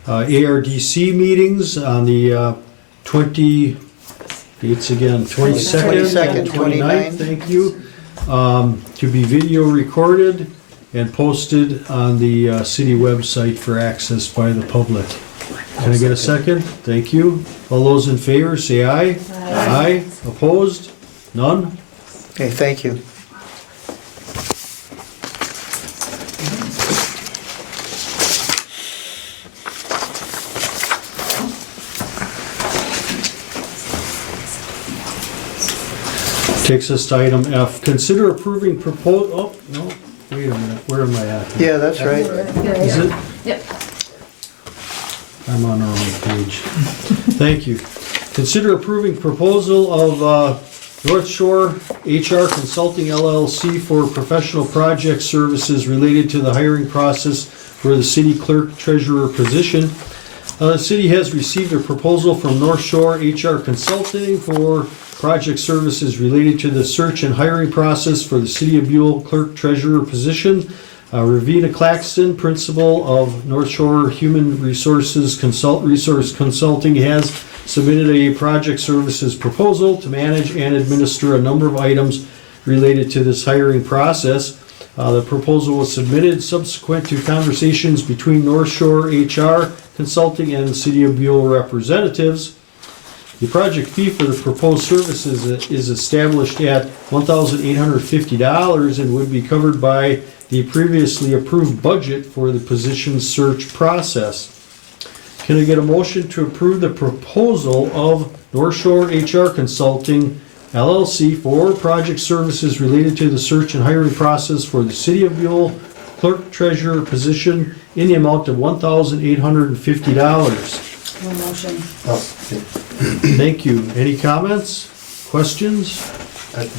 ARDC meetings on the 22nd and 22nd, 29th, thank you, to be video recorded and posted on the city website for access by the public. Can I get a second? Thank you. All those in favor, say aye. Aye. Opposed? None? Okay, thank you. Takes us to item F. Consider approving oh, no, wait a minute, where am I at? Yeah, that's right. Is it? Yep. I'm on the wrong page. Thank you. Consider approving proposal of North Shore HR Consulting LLC for professional project services related to the hiring process for the city clerk treasurer position. The city has received a proposal from North Shore HR Consulting for project services related to the search and hiring process for the city of Buhl clerk treasurer position. Ravina Claxton, principal of North Shore Human Resource Consulting, has submitted a project services proposal to manage and administer a number of items related to this hiring process. The proposal was submitted subsequent to conversations between North Shore HR Consulting and the City of Buhl representatives. The project fee for the proposed services is established at $1,850 and would be covered by the previously approved budget for the position search process. Can I get a motion to approve the proposal of North Shore HR Consulting LLC for project services related to the search and hiring process for the City of Buhl clerk treasurer position in the amount of $1,850? One motion. oh, Thank you. Any comments, questions?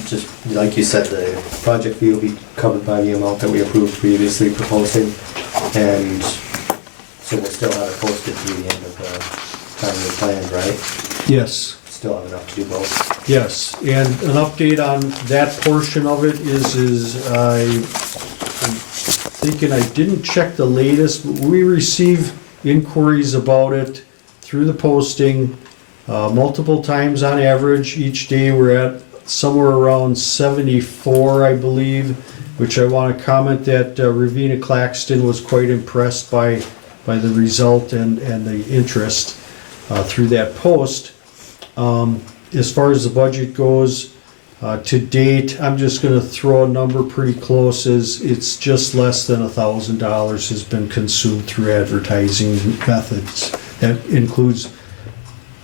Just like you said, the project fee will be covered by the amount that we approved previously proposing, and so we'll still have it posted through the end of the time we planned, right? Yes. Still have enough to do both. Yes, and an update on that portion of it is I'm thinking I didn't check the latest, but we receive inquiries about it through the posting multiple times on average. Each day we're at somewhere around 74, I believe. which I want to comment that Ravina Claxton was quite impressed by the result and the interest through that post. As far as the budget goes, to date, I'm just going to throw a number pretty close, as it's just less than $1,000 has been consumed through advertising methods. That includes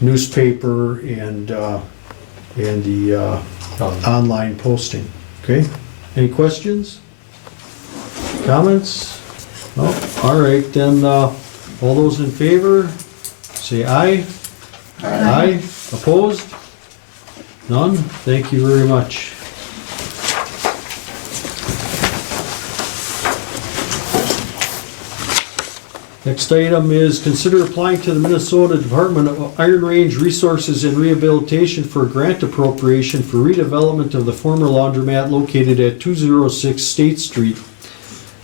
newspaper and the online posting. Okay? Any questions? Comments? No? All right, then, all those in favor, say aye. Aye. Opposed? None? Thank you very much. Next item is consider applying to the Minnesota Department of Iron Range Resources and Rehabilitation for a grant appropriation for redevelopment of the former laundromat located at 206 State Street.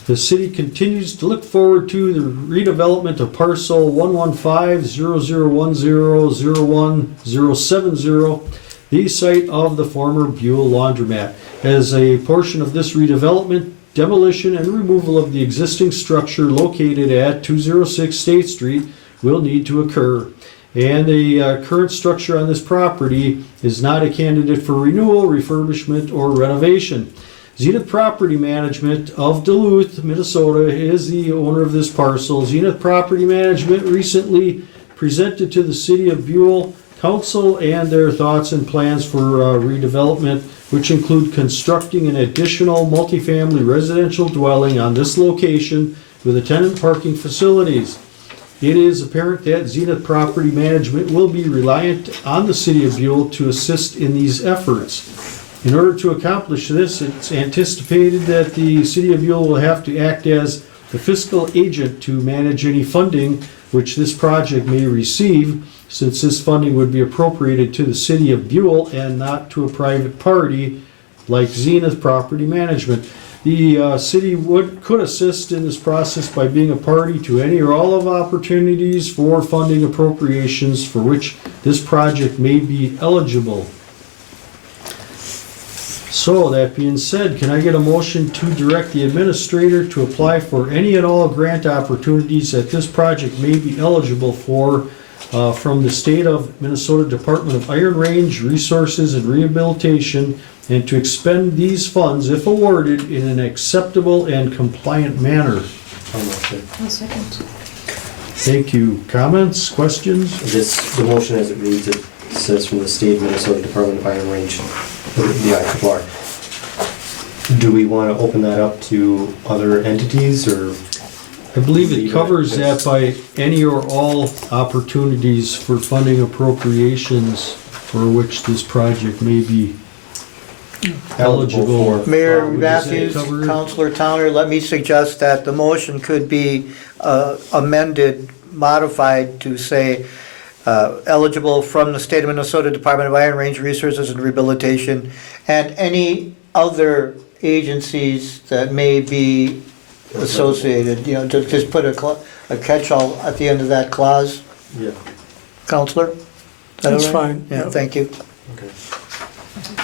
The city continues to look forward to the redevelopment of parcel 115-0010-01070, the site of the former Buhl laundromat. As a portion of this redevelopment, demolition and removal of the existing structure located at 206 State Street will need to occur. And the current structure on this property is not a candidate for renewal, refurbishment, or renovation. Zenith Property Management of Duluth, Minnesota is the owner of this parcel. Zenith Property Management recently presented to the City of Buhl Council and their thoughts and plans for redevelopment, which include constructing an additional multifamily residential dwelling on this location with attendant parking facilities. It is apparent that Zenith Property Management will be reliant on the City of Buhl to assist in these efforts. In order to accomplish this, it's anticipated that the City of Buhl will have to act as the fiscal agent to manage any funding which this project may receive, since this funding would be appropriated to the City of Buhl and not to a private party like Zenith Property Management. The city could assist in this process by being a party to any or all of opportunities for funding appropriations for which this project may be eligible. So, that being said, can I get a motion to direct the administrator to apply for any and all grant opportunities that this project may be eligible for from the State of Minnesota Department of Iron Range Resources and Rehabilitation, and to expend these funds, if awarded, in an acceptable and compliant manner? I'll second. Thank you. Comments, questions? The motion as it reads, it says from the State of Minnesota Department of Iron Range, the IRR. Do we want to open that up to other entities, or? I believe it covers that by any or all opportunities for funding appropriations for which this project may be eligible. Mayor Does that Matthews, cover it? Councilor Towner, let me suggest that the motion could be amended, modified to say eligible from the State of Minnesota Department of Iron Range Resources and Rehabilitation, and any other agencies that may be associated, you know, to just put a catch-all at the end of that clause. Yeah. Counselor? Is that That's all right? fine. Yeah, thank you. Okay.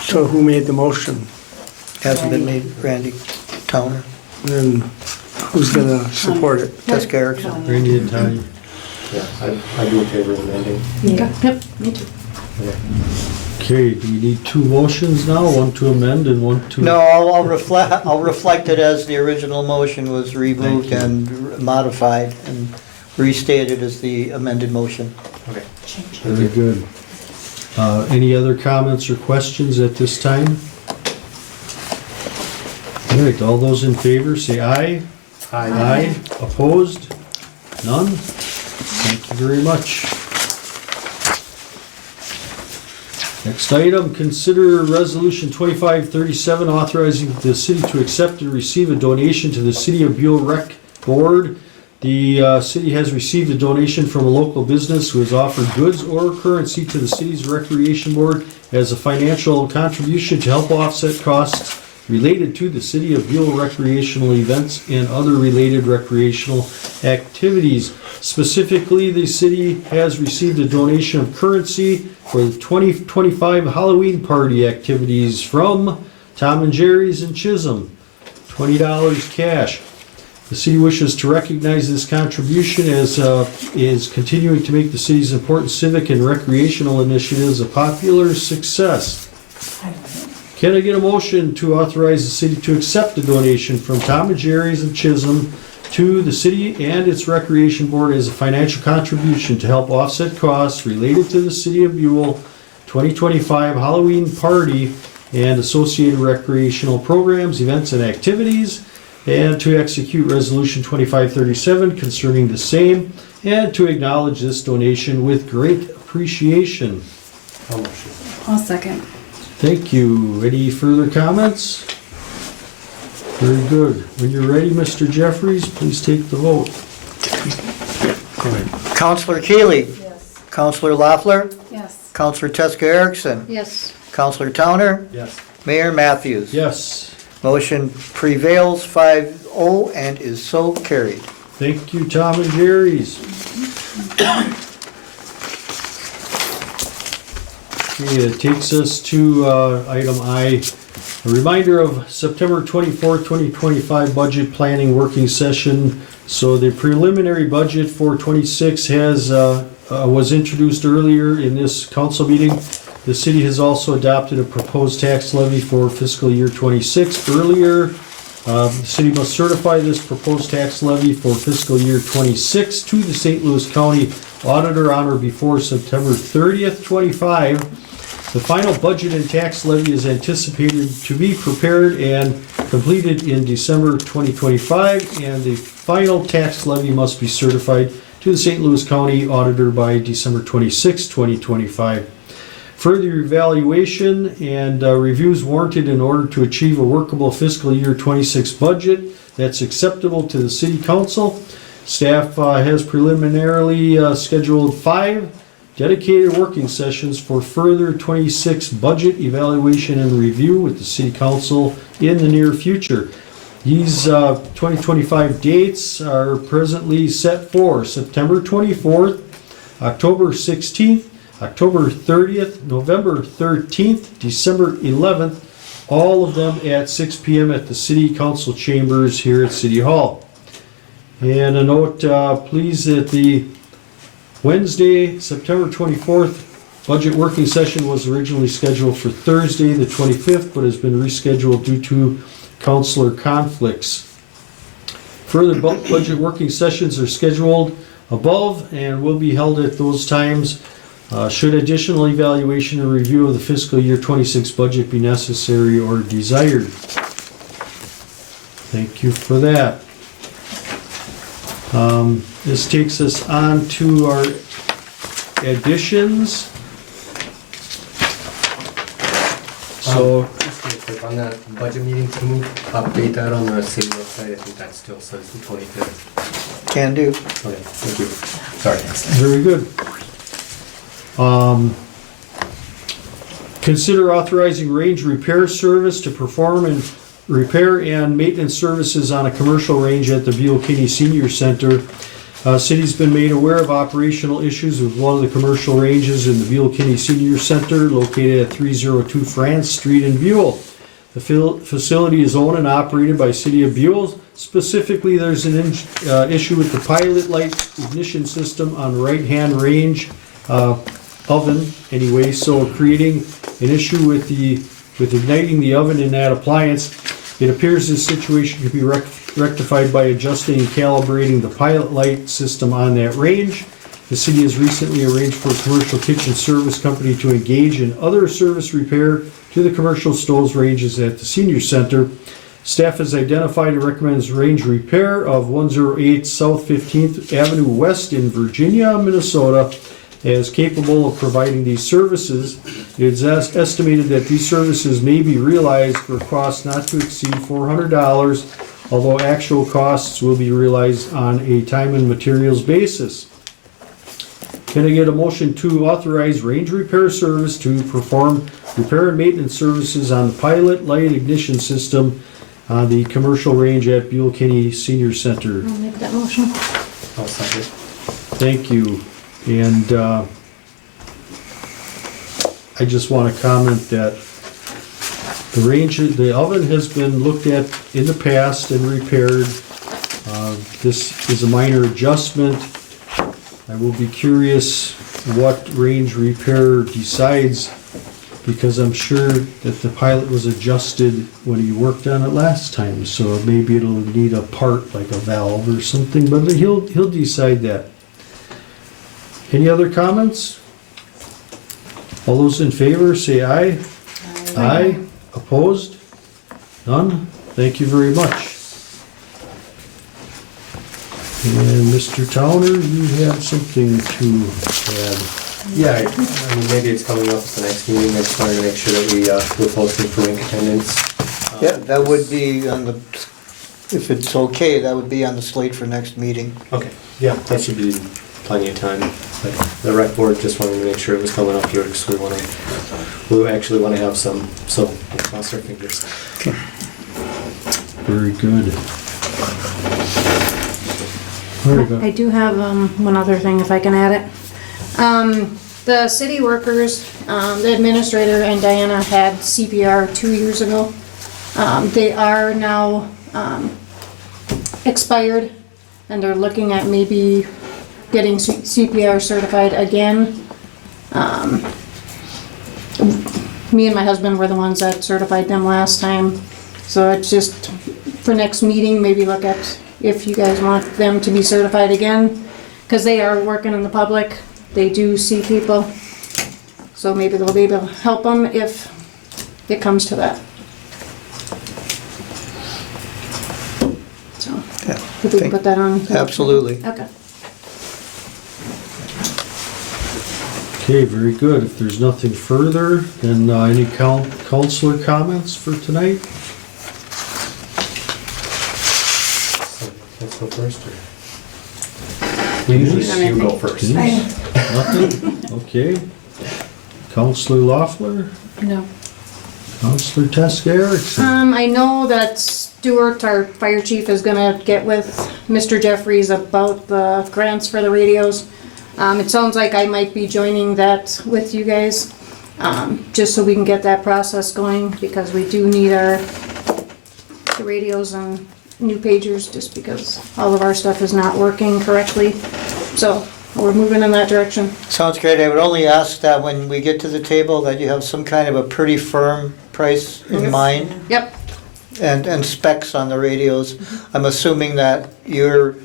So who made the motion? Hasn't been made, Randy Towner, And who's gonna support it? Jessica Erickson. Randy and Tanya. Yeah, I'd be in favor of amending. Yep, me too. Okay, do we need two motions now? One to amend and one to? No, I'll reflect it as the original motion was removed and modified and restated as the amended motion. Okay. Very good. Any other comments or questions at this time? All right, all those in favor say aye. Aye. Opposed? None? Thank you very much. Next item, consider resolution 2537 authorizing the city to accept and receive a donation to the City of Buhl Rec Board. The city has received a donation from a local business who has offered goods or currency to the city's recreation board as a financial contribution to help offset costs related to the City of Buhl recreational events and other related recreational activities. Specifically, the city has received a donation of currency for the 2025 Halloween party activities from Tom and Jerry's in Chisholm. $20 cash. The city wishes to recognize this contribution as is continuing to make the city's important civic and recreational initiatives a popular success. Can I get a motion to authorize the city to accept a donation from Tom and Jerry's of Chisholm to the city and its recreation board as a financial contribution to help offset costs related to the City of Buhl 2025 Halloween party and associated recreational programs, events, and activities, and to execute Resolution 2537 concerning the same, and to acknowledge this donation with great appreciation. I'll second. Thank you. Any further comments? Very good. When you're ready, Mr. Jeffries, please take the vote. Go ahead. Counselor Keeley. Yes. Counselor Loeffler. Yes. Counselor Teska Erickson. Yes. Counselor Towner. Yes. Mayor Matthews. Yes. Motion prevails 5-0 and is so carried. Thank you, Tom and Jerry's. Okay, it takes us to item I, a reminder of September 24th, 2025 budget planning working session. So the preliminary budget for 26 was introduced earlier in this council meeting. The city has also adopted a proposed tax levy for fiscal year 26 earlier. The city must certify this proposed tax levy for fiscal year 26 to the St. Louis County Auditor on or before September 30th, 25. The final budget and tax levy is anticipated to be prepared and completed in December 2025, and the final tax levy must be certified to the St. Louis County Auditor by December 26, 2025. Further evaluation and reviews warranted in order to achieve a workable fiscal year 26 budget that's acceptable to the City Council. Staff has preliminarily scheduled 5 dedicated working sessions for further 26 budget evaluation and review with the City Council in the near future. These 2025 dates are presently set for September 24th, October 16th, October 30th, November 13th, December 11th, all of them at 6 p.m. at the City Council chambers here at City Hall. And a note, please, that the Wednesday, September 24th, budget working session was originally scheduled for Thursday, the 25th, but has been rescheduled due to councilor conflicts. Further budget working sessions are scheduled above and will be held at those times. Should additional evaluation and review of the fiscal year 26 budget be necessary or desired. Thank you for that. This takes us on to our additions. So, just real quick, on that budget meeting, can we update that on the city website? I think that still says the 25th. Can do. Okay, thank you. Sorry. Very good. Consider authorizing range repair service to perform and repair and maintenance services on a commercial range at the Buhl Senior Center. City's been made aware of operational issues with one of the commercial ranges in the Buhl Senior Center located at 302 France Street in Buhl. The facility is owned and operated by City of Buhl. Specifically, there's an issue with the pilot light ignition system on the right-hand range oven anyway, so creating an issue with igniting the oven in that appliance. It appears this situation could be rectified by adjusting and calibrating the pilot light system on that range. The city has recently arranged for a commercial kitchen service company to engage in other service repair to the commercial stoves ranges at the senior center. Staff has identified and recommends range repair of 108 South 15th Avenue West in Virginia, Minnesota, as capable of providing these services. It is estimated that these services may be realized for a cost not to exceed $400, although actual costs will be realized on a time and materials basis. Can I get a motion to authorize range repair service to perform repair and maintenance services on the pilot light ignition system on the commercial range at Buhl Senior Center? I'll make that motion. I'll second. Thank you. And I just want to comment that the oven has been looked at in the past and repaired. This is a minor adjustment. I will be curious what range repair decides, because I'm sure that the pilot was adjusted when he worked on it last time, so maybe it'll need a part like a valve or something, but he'll decide that. Any other comments? All those in favor say aye. Aye. Opposed? None? Thank you very much. And Mr. Towner, you have something to add. Yeah, I mean, maybe it's coming up at the next meeting. I just wanted to make sure that we're posting for rink attendance. Yeah, that would be on the, if it's okay, that would be on the slate for next meeting. Okay, yeah, that should be plenty of time. But the rec board just wanted to make sure it was coming up here, because we actually want to have some, so we'll cross our fingers. Very good. Very good. I do have one other thing, if I can add it. The city workers, the administrator and Diana had CPR 2 years ago. They are now expired, and they're looking at maybe getting CPR certified again. Me and my husband were the ones that certified them last time. So it's just, for next meeting, maybe look at if you guys want them to be certified again, because they are working in the public. They do see people, so maybe they'll be able to help them if it comes to that. So, Yeah, if we can put that on. absolutely. Okay. Okay, very good. If there's nothing further, then any counselor comments for tonight? So, let's go first. We usually you go first. Denise? Nothing? Okay. Counselor Loeffler? No. Counselor Teske Erickson? I know that Stuart, our fire chief, is gonna get with Mr. Jeffries about the grants for the radios. It sounds like I might be joining that with you guys, just so we can get that process going, because we do need the radios and new pagers, just because all of our stuff is not working correctly. So we're moving in that direction. Sounds great. I would only ask that when we get to the table, that you have some kind of a pretty firm price in mind Yep. and specs on the radios. I'm assuming that your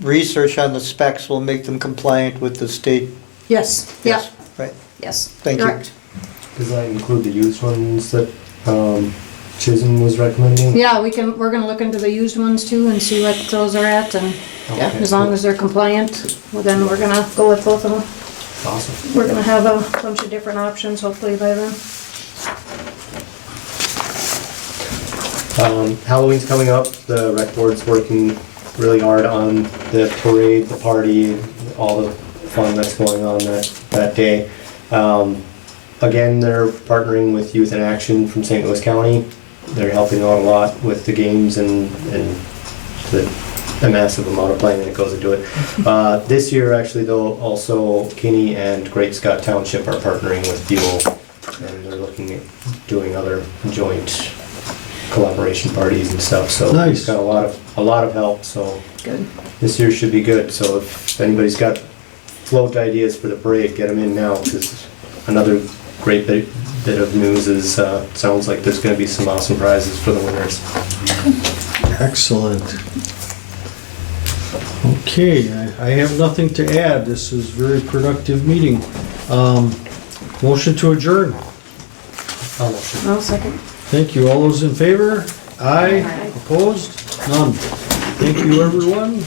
research on the specs will make them compliant with the state. Yes. Yeah. Yes, right. Yes. Thank you. Correct. Does that include the used ones that Chisholm was recommending? Yeah, we're gonna look into the used ones too and see what those are at, and yeah, Okay, as long cool. as they're compliant, well, then we're gonna go with both of them. Awesome. We're gonna have a bunch of different options hopefully by then. Halloween's coming up. The rec board's working really hard on the parade, the party, all the fun that's going on that day. Again, they're partnering with Youth in Action from St. Louis County. They're helping out a lot with the games and the massive amount of planning that goes into it. This year, actually, though, also Kinney and Great Scott Township are partnering with Buhl, and they're looking at doing other joint collaboration parties and stuff. So Nice. we've got a lot of help. So Good. this year should be good. So if anybody's got float ideas for the parade, get them in now, because another great bit of news is sounds like there's going to be some awesome prizes for the winners. Excellent. Okay, I have nothing to add. This is a very productive meeting. Motion to adjourn. I'll second. Thank you. All those in favor? Aye. Opposed? None. Thank you, everyone.